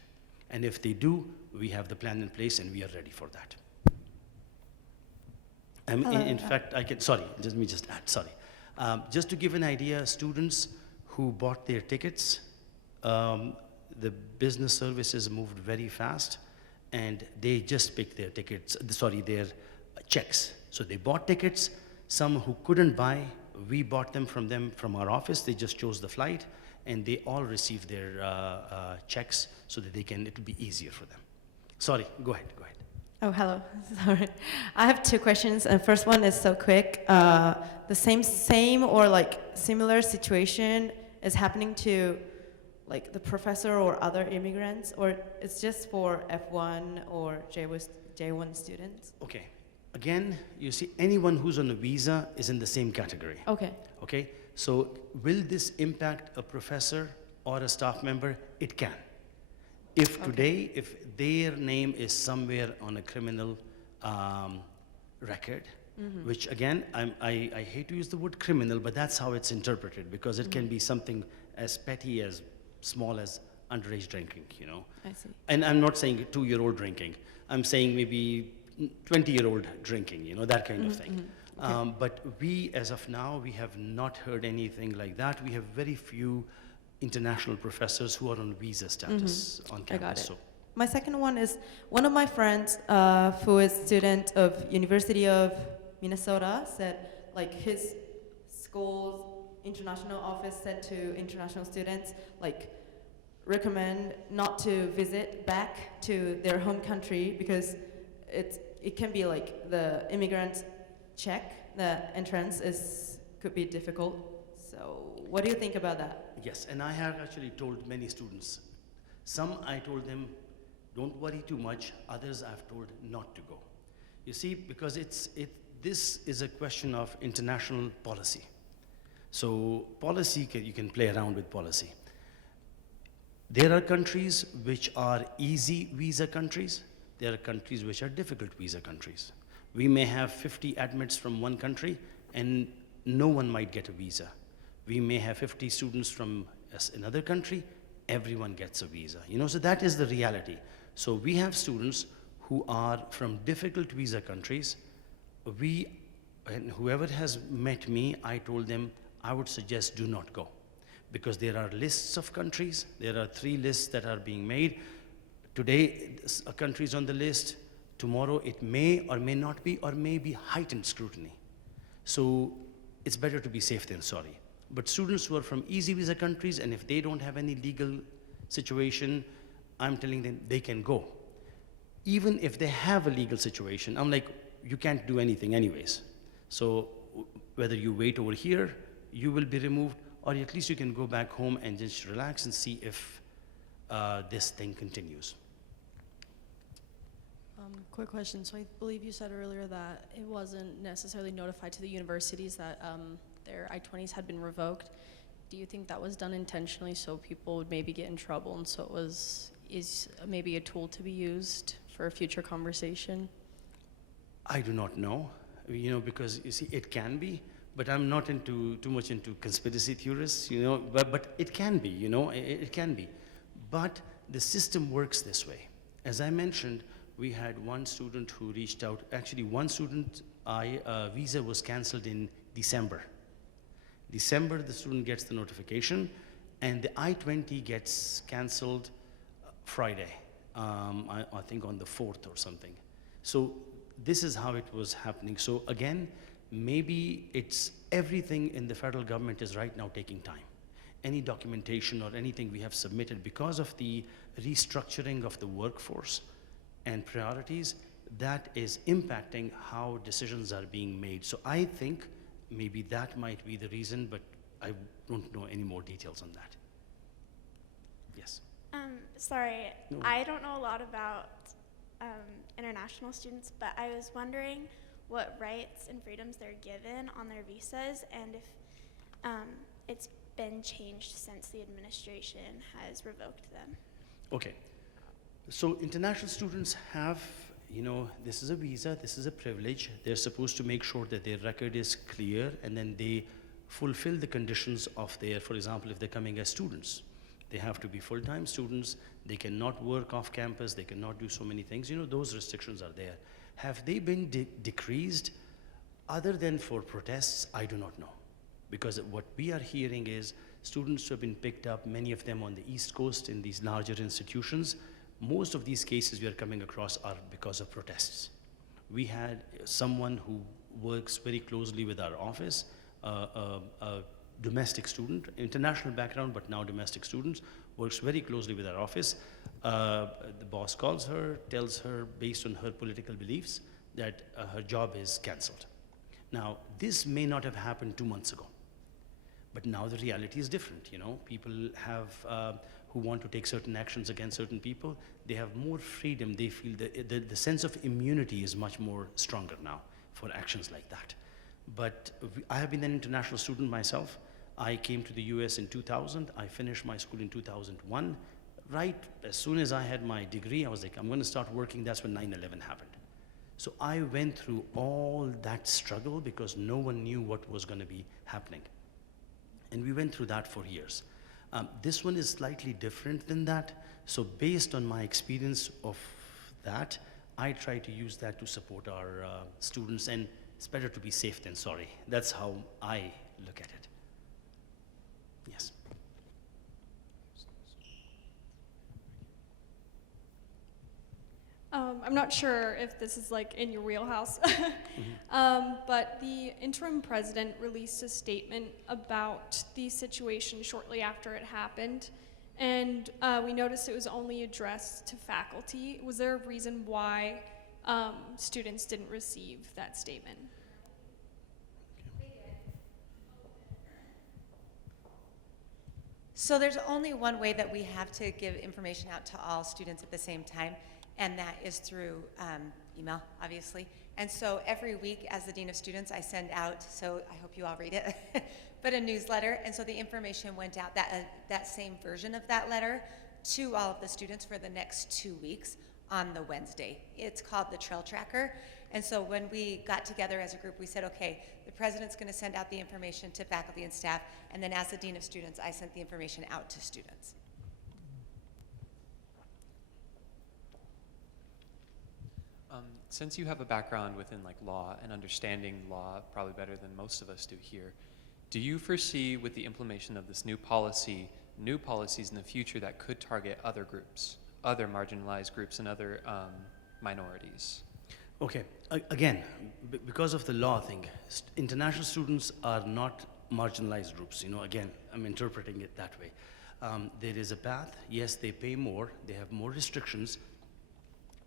And if they do, we have the plan in place and we are ready for that. In fact, let me just add, just to give an idea, students who bought their tickets, the business services moved very fast, and they just picked their tickets, their checks. So they bought tickets. Some who couldn't buy, we bought them from our office. They just chose the flight, and they all received their checks so that it will be easier for them. Sorry, go ahead. Oh, hello. Sorry. I have two questions, and first one is so quick. The same or like similar situation is happening to like the professor or other immigrants, or it's just for F1 or J1 students? Okay. Again, you see, anyone who's on a visa is in the same category. Okay? So will this impact a professor or a staff member? It can. If today, if their name is somewhere on a criminal record, which again, I hate to use the word criminal, but that's how it's interpreted, because it can be something as petty as small as underage drinking, I see. And I'm not saying 2-year-old drinking. I'm saying maybe 20-year-old drinking, that kind of thing. But we, as of now, we have not heard anything like that. We have very few international professors who are on visa status on campus. I got it. So. My second one is, one of my friends who is student of University of Minnesota said like his school's international office said to international students, like recommend not to visit back to their home country because it can be like the immigrant check, the entrance could be difficult. So what do you think about that? Yes, and I have actually told many students. Some I told them, don't worry too much. Others I've told not to go. You see, because this is a question of international policy. So policy, you can play around with policy. There are countries which are easy visa countries. There are countries which are difficult visa countries. We may have 50 admits from one country and no one might get a visa. We may have 50 students from another country, everyone gets a visa. So that is the reality. So we have students who are from difficult visa countries. And whoever has met me, I told them, I would suggest do not go. Because there are lists of countries. There are 3 lists that are being made. Today, a country is on the list. Tomorrow, it may or may not be, or may be heightened scrutiny. So it's better to be safe than sorry. But students who are from easy visa countries, and if they don't have any legal situation, I'm telling them they can go. Even if they have a legal situation, I'm like, you can't do anything anyways. So whether you wait over here, you will be removed, or at least you can go back home and just relax and see if this thing continues. Quick question. So I believe you said earlier that it wasn't necessarily notified to the universities that their I-20s had been revoked. Do you think that was done intentionally so people would maybe get in trouble, and so it is maybe a tool to be used for a future conversation? I do not know, because you see, it can be, but I'm not too much into conspiracy theorists, but it can be, it can be. But the system works this way. As I mentioned, we had one student who reached out. Actually, one student, visa was canceled in December. December, the student gets the notification, and the I-20 gets canceled Friday, I think on the 4th or something. So this is how it was happening. So again, maybe it's everything in the federal government is right now taking time. Any documentation or anything we have submitted because of the restructuring of the workforce and priorities, that is impacting how decisions are being made. So I think maybe that might be the reason, but I don't know any more details on that. Yes. Sorry, No. I don't know a lot about international students, but I was wondering what rights and freedoms they're given on their visas, and if it's been changed since the administration has revoked them. Okay. So international students have, this is a visa, this is a privilege. They're supposed to make sure that their record is clear, and then they fulfill the conditions of their, for example, if they're coming as students. They have to be full-time students. They cannot work off campus. They cannot do so many things. Those restrictions are there. Have they been decreased other than for protests? I do not know. Because what we are hearing is students who have been picked up, many of them on the East Coast in these larger institutions. Most of these cases we are coming across are because of protests. We had someone who works very closely with our office, a domestic student, international background, but now domestic students, works very closely with our office. The boss calls her, tells her based on her political beliefs that her job is canceled. Now, this may not have happened 2 months ago, but now the reality is different. People have, who want to take certain actions against certain people, they have more freedom. They feel the sense of immunity is much more stronger now for actions like that. But I have been an international student myself. I came to the US in 2000. I finished my school in 2001. Right as soon as I had my degree, I was like, I'm going to start working. That's when 9/11 happened. So I went through all that struggle because no one knew what was going to be happening. And we went through that for years. This one is slightly different than that. So based on my experience of that, I try to use that to support our students, and it's better to be safe than sorry. That's how I look at it. Yes. I'm not sure if this is like in your wheelhouse, but the interim president released a statement about the situation shortly after it happened, and we noticed it was only addressed to faculty. Was there a reason why students didn't receive that statement? So there's only one way that we have to give information out to all students at the same time, and that is through email, obviously. And so every week as the Dean of Students, I send out, so I hope you all read it, but a newsletter. And so the information went out, that same version of that letter, to all of the students for the next 2 weeks on the Wednesday. It's called the Trail Tracker. And so when we got together as a group, we said, okay, the president's going to send out the information to faculty and staff, and then as the Dean of Students, I sent the information out to students. Since you have a background within like law and understanding law probably better than most of us do here, do you foresee with the implementation of this new policy, new policies in the future that could target other groups, other marginalized groups and other minorities? Okay, again, because of the law thing, international students are not marginalized groups. You know, again, I'm interpreting it that way. There is a path. Yes, they pay more. They have more restrictions.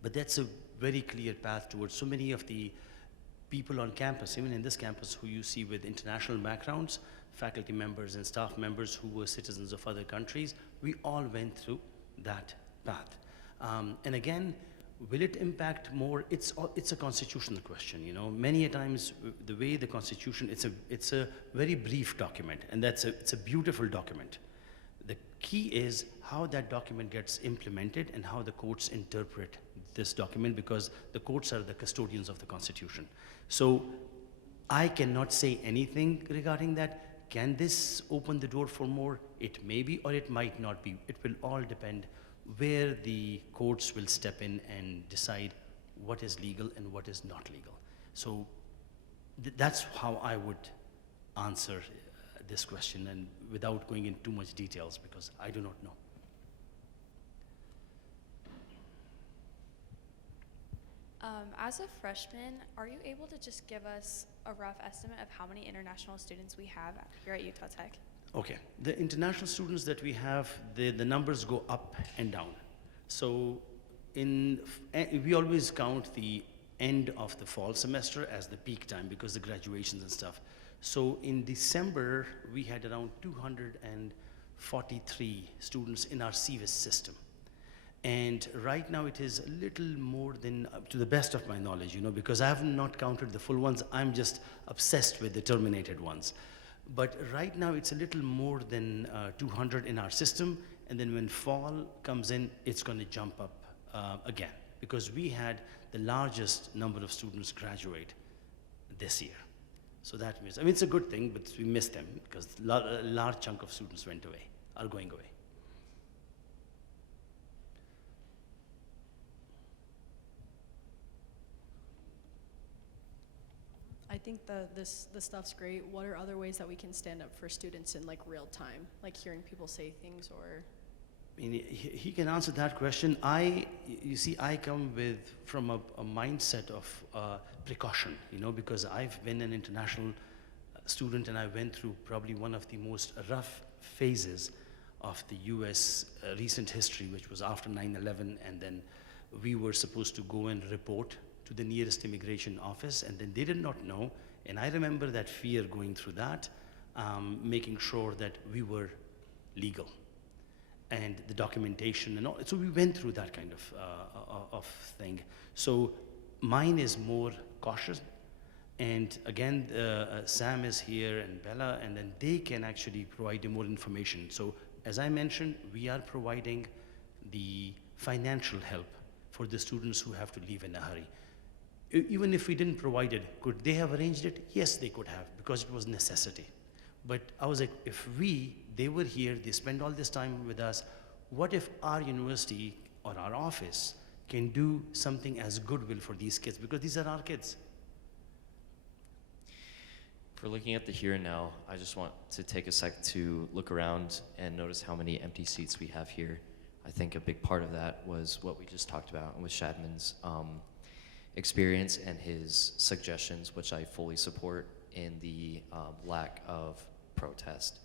But that's a very clear path towards so many of the people on campus, even in this campus, who you see with international backgrounds, faculty members and staff members who were citizens of other countries. We all went through that path. And again, will it impact more? It's a constitutional question, you know. Many a times, the way the Constitution, it's a very brief document, and it's a beautiful document. The key is how that document gets implemented and how the courts interpret this document, because the courts are the custodians of the Constitution. So I cannot say anything regarding that. Can this open the door for more? It may be, or it might not be. It will all depend where the courts will step in and decide what is legal and what is not legal. So that's how I would answer this question, and without going into too much details, because I do not know. As a freshman, are you able to just give us a rough estimate of how many international students we have here at Utah Tech? Okay, the international students that we have, the numbers go up and down. So we always count the end of the fall semester as the peak time because the graduations and stuff. So in December, we had around 243 students in our CVIS system. And right now it is a little more than, to the best of my knowledge, you know, because I have not counted the full ones. I'm just obsessed with the terminated ones. But right now it's a little more than 200 in our system. And then when fall comes in, it's going to jump up again, because we had the largest number of students graduate this year. So that means, I mean, it's a good thing, but we missed them because a large chunk of students went away, are going away. I think this stuff's great. What are other ways that we can stand up for students in like real time, like hearing people say things or? I mean, he can answer that question. You see, I come from a mindset of precaution, you know, because I've been an international student and I went through probably one of the most rough phases of the US recent history, which was after 9/11, and then we were supposed to go and report to the nearest immigration office, and then they did not know. And I remember that fear going through that, making sure that we were legal and the documentation and all. So we went through that kind of thing. So mine is more cautious. And again, Sam is here and Bella, and then they can actually provide you more information. So as I mentioned, we are providing the financial help for the students who have to leave in a hurry. Even if we didn't provide it, could they have arranged it? Yes, they could have, because it was necessity. But I was like, if they were here, they spend all this time with us, what if our university or our office can do something as goodwill for these kids? Because these are our kids. If we're looking at the here and now, I just want to take a sec to look around and notice how many empty seats we have here. I think a big part of that was what we just talked about with Shadman's experience and his suggestions, which I fully support, in the lack of protest.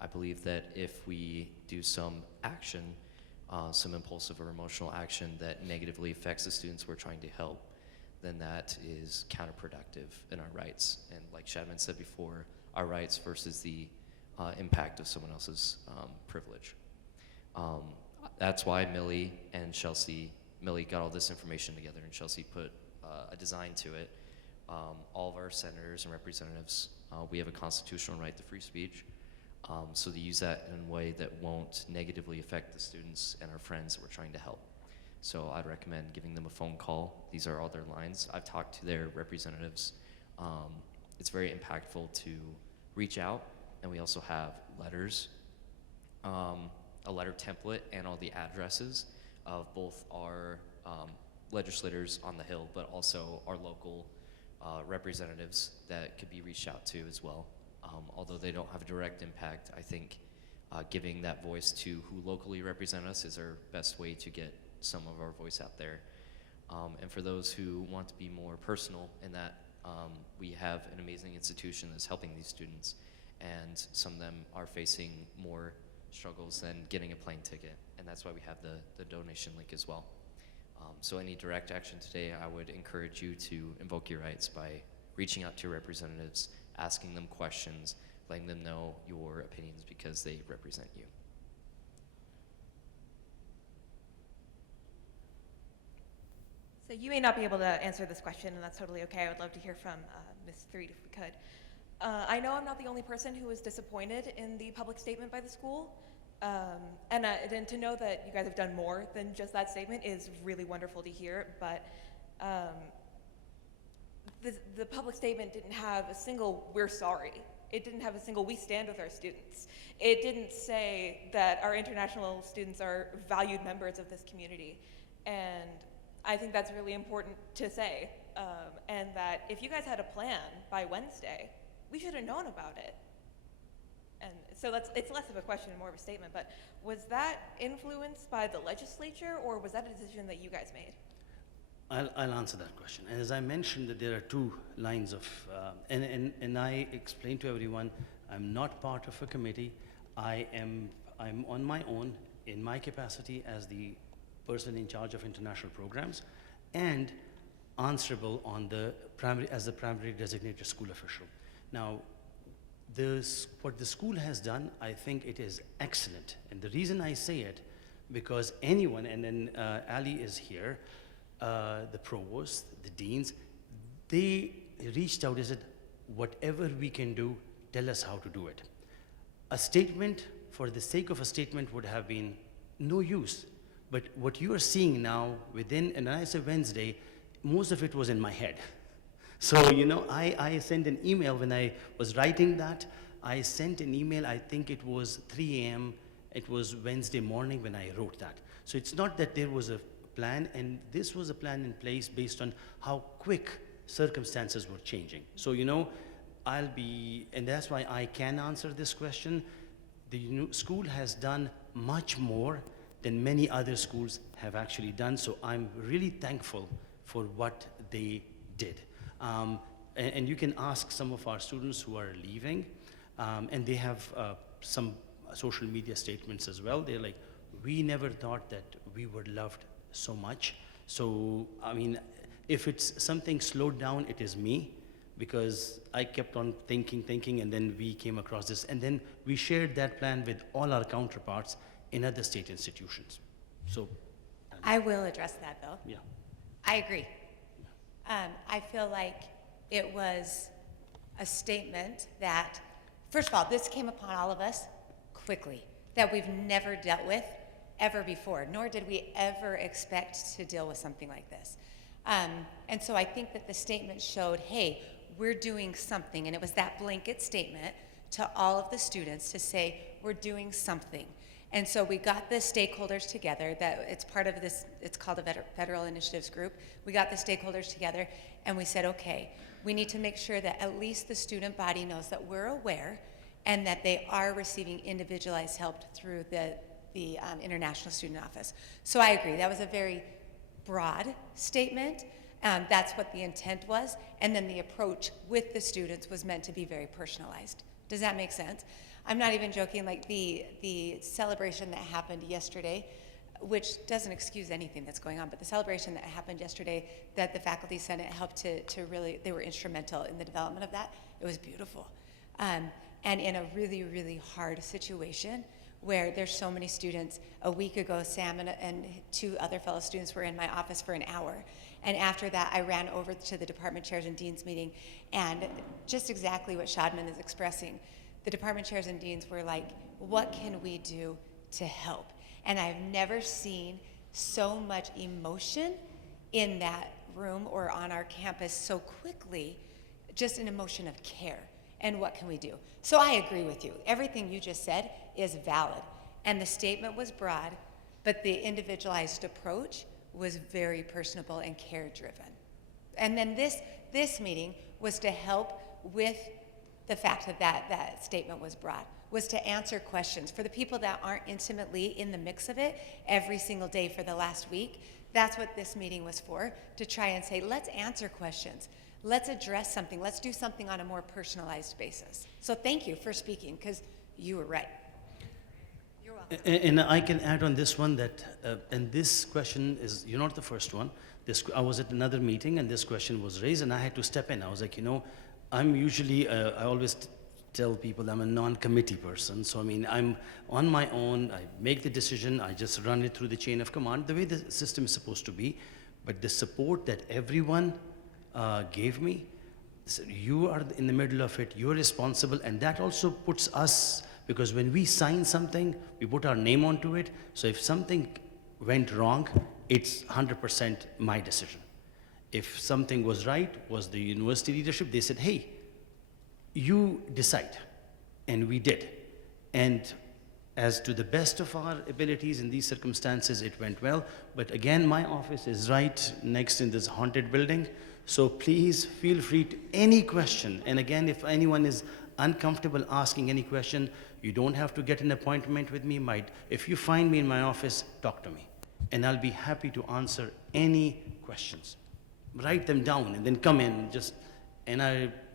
I believe that if we do some action, some impulsive or emotional action that negatively affects the students we're trying to help, then that is counterproductive in our rights. And like Shadman said before, our rights versus the impact of someone else's privilege. That's why Millie and Chelsea, Millie got all this information together and Chelsea put a design to it. All of our senators and representatives, we have a constitutional right to free speech. So to use that in a way that won't negatively affect the students and our friends that we're trying to help. So I'd recommend giving them a phone call. These are all their lines. I've talked to their representatives. It's very impactful to reach out, and we also have letters, a letter template, and all the addresses of both our legislators on the Hill, but also our local representatives that could be reached out to as well. Although they don't have a direct impact, I think giving that voice to who locally represent us is our best way to get some of our voice out there. And for those who want to be more personal in that, we have an amazing institution that's helping these students, and some of them are facing more struggles than getting a plane ticket, and that's why we have the donation link as well. So any direct action today, I would encourage you to invoke your rights by reaching out to your representatives, asking them questions, letting them know your opinions because they represent you. So you may not be able to answer this question, and that's totally okay. I would love to hear from Ms. Threed if we could. I know I'm not the only person who was disappointed in the public statement by the school. And to know that you guys have done more than just that statement is really wonderful to hear. But the public statement didn't have a single "we're sorry." It didn't have a single "we stand with our students." It didn't say that our international students are valued members of this community. And I think that's really important to say. And that if you guys had a plan by Wednesday, we should have known about it. And so it's less of a question and more of a statement, but was that influenced by the legislature, or was that a decision that you guys made? I'll answer that question. And as I mentioned, that there are two lines of, and I explained to everyone, I'm not part of a committee. I'm on my own in my capacity as the person in charge of international programs and answerable on the as the primary designated school official. Now, what the school has done, I think it is excellent. And the reason I say it, because anyone, and then Ali is here, the provost, the deans, they reached out and said, whatever we can do, tell us how to do it. A statement for the sake of a statement would have been no use. But what you are seeing now within, and I say Wednesday, most of it was in my head. So, you know, I sent an email when I was writing that. I sent an email, I think it was 3 a.m. It was Wednesday morning when I wrote that. So it's not that there was a plan, and this was a plan in place based on how quick circumstances were changing. So, you know, and that's why I can answer this question. The school has done much more than many other schools have actually done, so I'm really thankful for what they did. And you can ask some of our students who are leaving, and they have some social media statements as well. They're like, we never thought that we were loved so much. So, I mean, if it's something slowed down, it is me, because I kept on thinking, and then we came across this. And then we shared that plan with all our counterparts in other state institutions. So. I will address that, Bill. Yeah. I agree. I feel like it was a statement that, first of all, this came upon all of us quickly, that we've never dealt with ever before, nor did we ever expect to deal with something like this. And so I think that the statement showed, hey, we're doing something, and it was that blanket statement to all of the students to say, we're doing something. And so we got the stakeholders together, that it's part of this, it's called a Federal Initiatives Group. We got the stakeholders together and we said, okay, we need to make sure that at least the student body knows that we're aware and that they are receiving individualized help through the International Student Office. So I agree, that was a very broad statement. That's what the intent was. And then the approach with the students was meant to be very personalized. Does that make sense? I'm not even joking, like the celebration that happened yesterday, which doesn't excuse anything that's going on, but the celebration that happened yesterday that the Faculty Senate helped to really, they were instrumental in the development of that. It was beautiful. And in a really, really hard situation where there's so many students. A week ago, Sam and two other fellow students were in my office for an hour. And after that, I ran over to the department chairs and deans meeting, and just exactly what Shadman is expressing. The department chairs and deans were like, what can we do to help? And I've never seen so much emotion in that room or on our campus so quickly, just an emotion of care. And what can we do? So I agree with you. Everything you just said is valid. And the statement was broad, but the individualized approach was very personable and care-driven. And then this meeting was to help with the fact that statement was broad, was to answer questions. For the people that aren't intimately in the mix of it every single day for the last week, that's what this meeting was for, to try and say, let's answer questions. Let's address something. Let's do something on a more personalized basis. So thank you for speaking, because you were right. You're welcome. And I can add on this one that, and this question is, you're not the first one. I was at another meeting and this question was raised and I had to step in. I was like, I'm usually, I always tell people I'm a non-committee person. So I mean, I'm on my own, I make the decision, I just run it through the chain of command, the way the system is supposed to be. But the support that everyone gave me, so you are in the middle of it, you're responsible, and that also puts us, because when we sign something, we put our name onto it, so if something went wrong, it's 100% my decision. If something was right, was the university leadership, they said, hey, you decide, and we did. And as to the best of our abilities in these circumstances, it went well, but again, my office is right next in this haunted building, so please feel free to any question. And again, if anyone is uncomfortable asking any question, you don't have to get an appointment with me. If you find me in my office, talk to me. And I'll be happy to answer any questions. Write them down and then come in.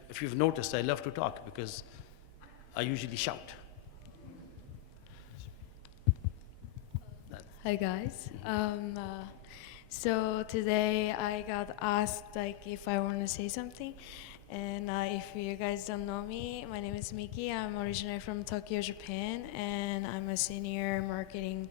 If you've noticed, I love to talk because I usually shout. Hi guys. So today I got asked if I want to say something, and if you guys don't know me, my name is Miki. I'm originally from Tokyo, Japan, and I'm a senior marketing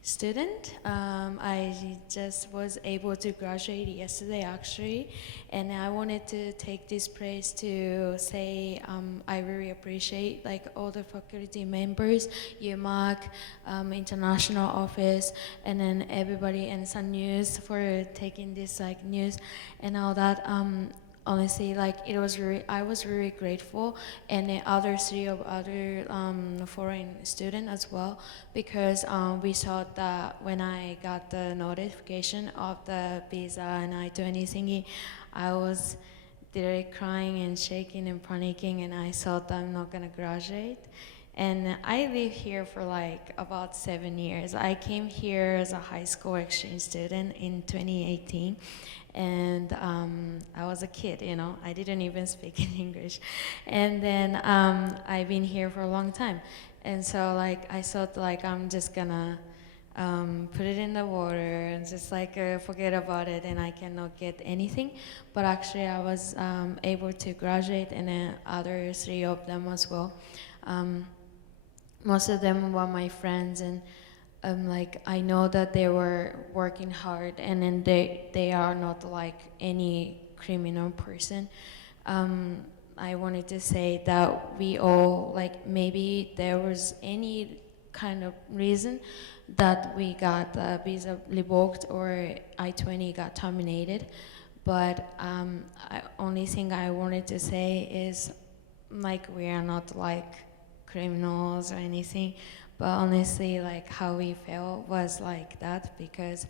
student. I just was able to graduate yesterday actually, and I wanted to take this place to say I really appreciate all the faculty members, UMAC, international office, and then everybody in Sun News for taking this news and all that. Honestly, I was really grateful, and the other three of other foreign students as well, because we saw that when I got the notification of the visa and I-20 thingy, I was literally crying and shaking and panicking, and I thought I'm not gonna graduate. And I live here for about 7 years. I came here as a high school exchange student in 2018. And I was a kid, I didn't even speak in English. And then I've been here for a long time. And so I thought I'm just gonna put it in the water and just forget about it and I cannot get anything. But actually I was able to graduate, and then other three of them as well. Most of them were my friends, and I know that they were working hard, and then they are not any criminal person. I wanted to say that we all, maybe there was any kind of reason that we got the visa revoked or I-20 got terminated, but only thing I wanted to say is we are not criminals or anything. But honestly, how we felt was that, because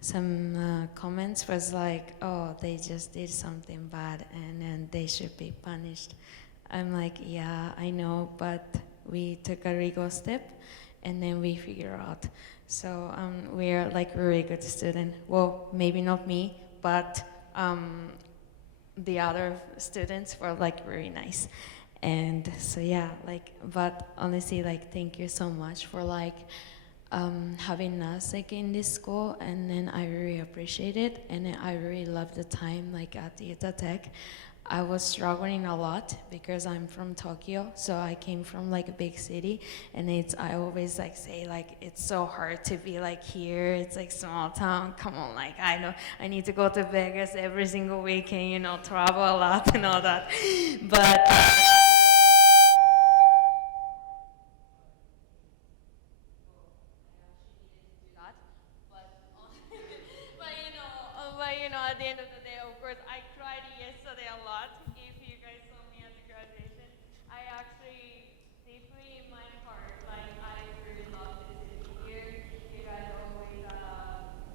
some comments was oh, they just did something bad and then they should be punished. I'm yeah, I know, but we took a legal step and then we figure out. So we're really good student. Well, maybe not me, but the other students were very nice. And so yeah, like, but honestly, like, thank you so much for like having us like in this school, and then I really appreciate it, and then I really love the time like at Utah Tech. I was struggling a lot because I'm from Tokyo, so I came from like a big city, and I always like say like it's so hard to be like here. It's like small town. Come on, like I know I need to go to Vegas every single weekend, you know, travel a lot and all that, but. But you know, at the end of the day, of course, I cried yesterday a lot. If you guys saw me at the graduation, I actually deeply in my heart, like I really love this city here. You guys always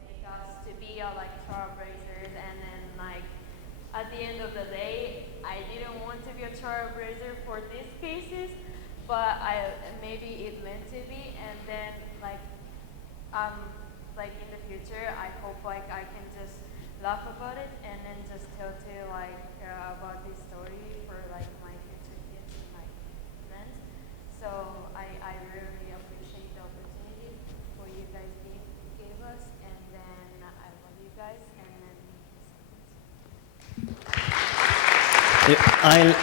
make us to be like trailblazers, and then like at the end of the day, I didn't want to be a trailblazer for these cases, but maybe it meant to be, and then like in the future, I hope like I can just laugh about it and then just tell to like about this story for like my future kids and my friends. So I really appreciate the opportunity for you guys gave us, and then I love you guys, and then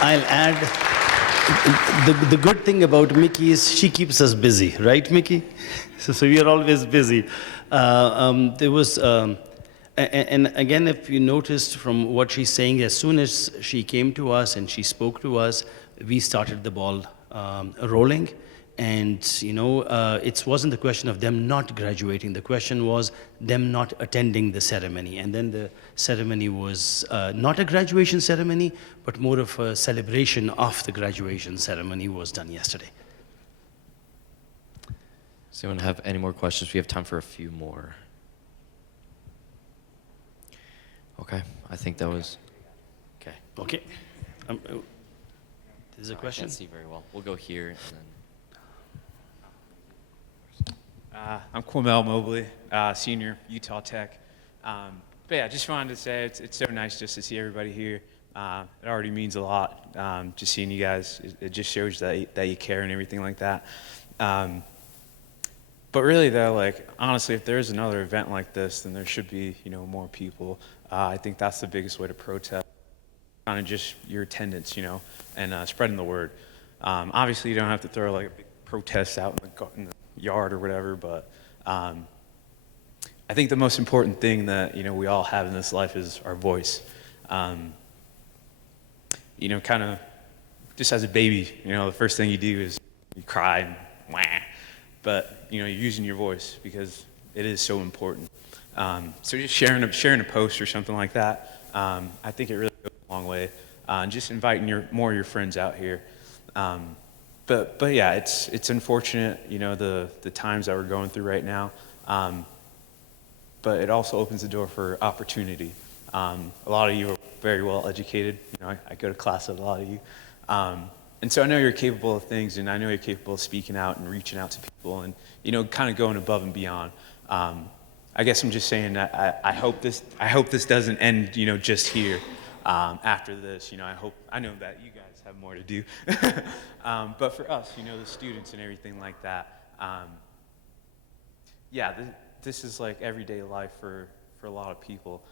I'll add, the good thing about Mickey is she keeps us busy, right, Mickey? So we are always busy. There was, and again, if you noticed from what she's saying, as soon as she came to us and she spoke to us, we started the ball rolling. And, you know, it wasn't the question of them not graduating. The question was them not attending the ceremony. And then the ceremony was not a graduation ceremony, but more of a celebration of the graduation ceremony was done yesterday. Does anyone have any more questions? We have time for a few more. Okay, I think that was... Okay. Okay. There's a question? I can't see very well. We'll go here and then... I'm Quamel Mobley, senior, Utah Tech. But yeah, I just wanted to say it's so nice just to see everybody here. It already means a lot, just seeing you guys. It just shows that you care and everything like that. But really though, like, honestly, if there's another event like this, then there should be, you know, more people. I think that's the biggest way to protest, kind of just your attendance, you know, and spreading the word. Obviously, you don't have to throw like a big protest out in the yard or whatever, but I think the most important thing that, you know, we all have in this life is our voice. You know, kind of just as a baby, you know, the first thing you do is you cry and wah, but you know, you're using your voice because it is so important. So just sharing a post or something like that, I think it really goes a long way. And just inviting more of your friends out here. But yeah, it's unfortunate, you know, the times that we're going through right now. But it also opens the door for opportunity. A lot of you are very well educated. You know, I go to class with a lot of you. And so I know you're capable of things, and I know you're capable of speaking out and reaching out to people and, you know, kind of going above and beyond. I guess I'm just saying that I hope this doesn't end, you know, just here. After this, you know, I know that you guys have more to do. But for us, you know, the students and everything like that, yeah, this is like everyday life for a lot of people.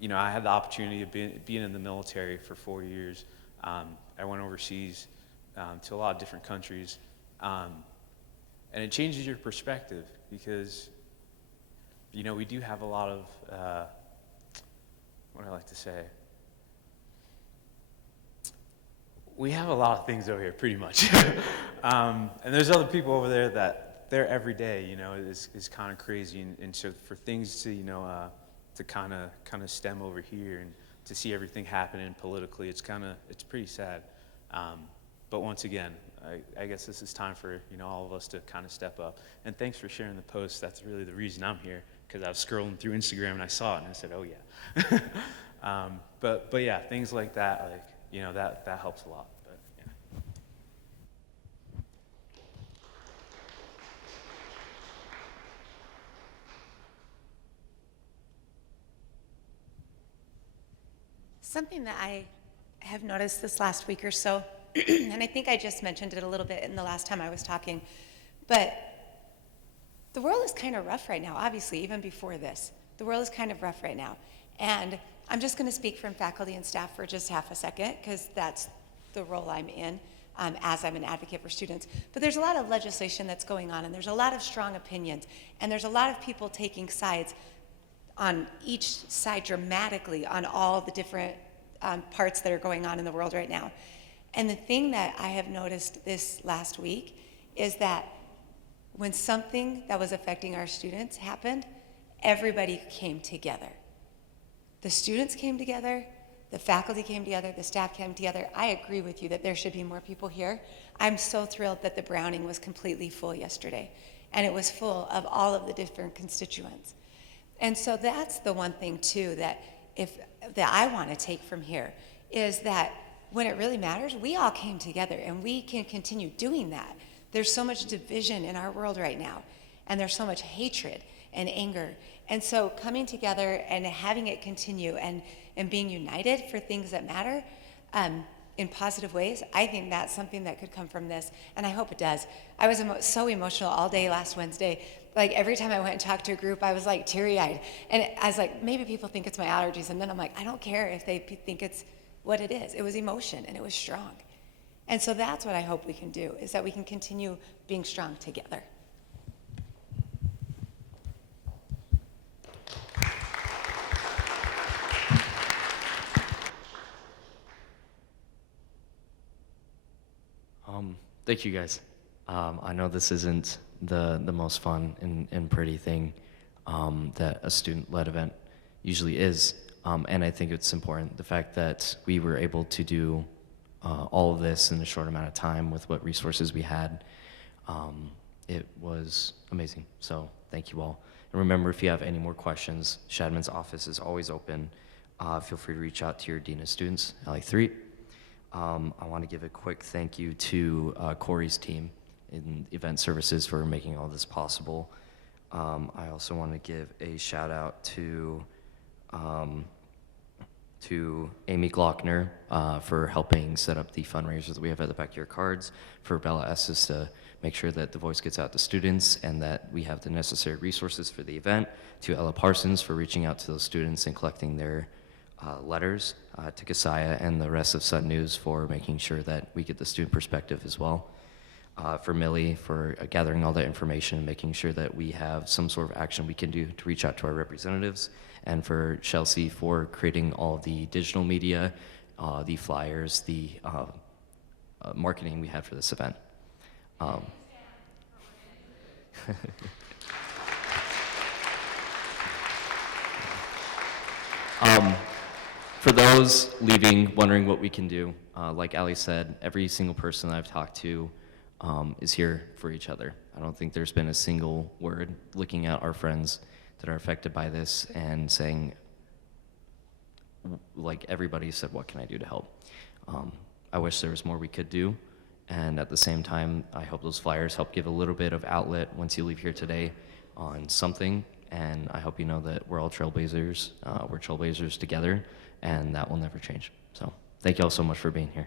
You know, I had the opportunity of being in the military for 4 years. I went overseas to a lot of different countries. And it changes your perspective because, you know, we do have a lot of, what do I like to say? We have a lot of things over here, pretty much. And there's other people over there that their everyday, you know, is kind of crazy. And so for things to, you know, to kind of stem over here and to see everything happening politically, it's pretty sad. But once again, I guess this is time for, you know, all of us to kind of step up. And thanks for sharing the post. That's really the reason I'm here, because I was scrolling through Instagram and I saw it and I said, oh yeah. But yeah, things like that, like, you know, that helps a lot. But yeah. Something that I have noticed this last week or so, and I think I just mentioned it a little bit in the last time I was talking, but the world is kind of rough right now, obviously, even before this. The world is kind of rough right now. And I'm just going to speak from faculty and staff for just half a second, because that's the role I'm in as I'm an advocate for students. But there's a lot of legislation that's going on, and there's a lot of strong opinions, and there's a lot of people taking sides on each side dramatically on all the different parts that are going on in the world right now. And the thing that I have noticed this last week is that when something that was affecting our students happened, everybody came together. The students came together, the faculty came together, the staff came together. I agree with you that there should be more people here. I'm so thrilled that the Browning was completely full yesterday, and it was full of all of the different constituents. And so that's the one thing too that I want to take from here, is that when it really matters, we all came together, and we can continue doing that. There's so much division in our world right now, and there's so much hatred and anger. And so coming together and having it continue and being united for things that matter in positive ways, I think that's something that could come from this, and I hope it does. I was so emotional all day last Wednesday. Like every time I went and talked to a group, I was like teary-eyed. And I was like, maybe people think it's my allergies, and then I'm like, I don't care if they think it's what it is. It was emotion, and it was strong. And so that's what I hope we can do, is that we can continue being strong together. Thank you guys. I know this isn't the most fun and pretty thing that a student-led event usually is, and I think it's important, the fact that we were able to do all of this in a short amount of time with what resources we had. It was amazing, so thank you all. And remember, if you have any more questions, Shadman's office is always open. Feel free to reach out to your Dean of Students, LA3. I want to give a quick thank you to Corey's team in Event Services for making all this possible. I also want to give a shout out to Amy Glockner for helping set up the fundraisers that we have at the back of your cards, for Bella Estes to make sure that the voice gets out to students and that we have the necessary resources for the event, to Ella Parsons for reaching out to those students and collecting their letters, to Kasaya and the rest of Sun News for making sure that we get the student perspective as well, for Millie for gathering all that information and making sure that we have some sort of action we can do to reach out to our representatives, and for Chelsea for creating all of the digital media, the flyers, the marketing we had for this event. For those leaving, wondering what we can do, like Ali said, every single person that I've talked to is here for each other. I don't think there's been a single word looking at our friends that are affected by this and saying, like everybody said, what can I do to help? I wish there was more we could do, and at the same time, I hope those flyers help give a little bit of outlet once you leave here today on something, and I hope you know that we're all trailblazers. We're trailblazers together, and that will never change. So thank you all so much for being here.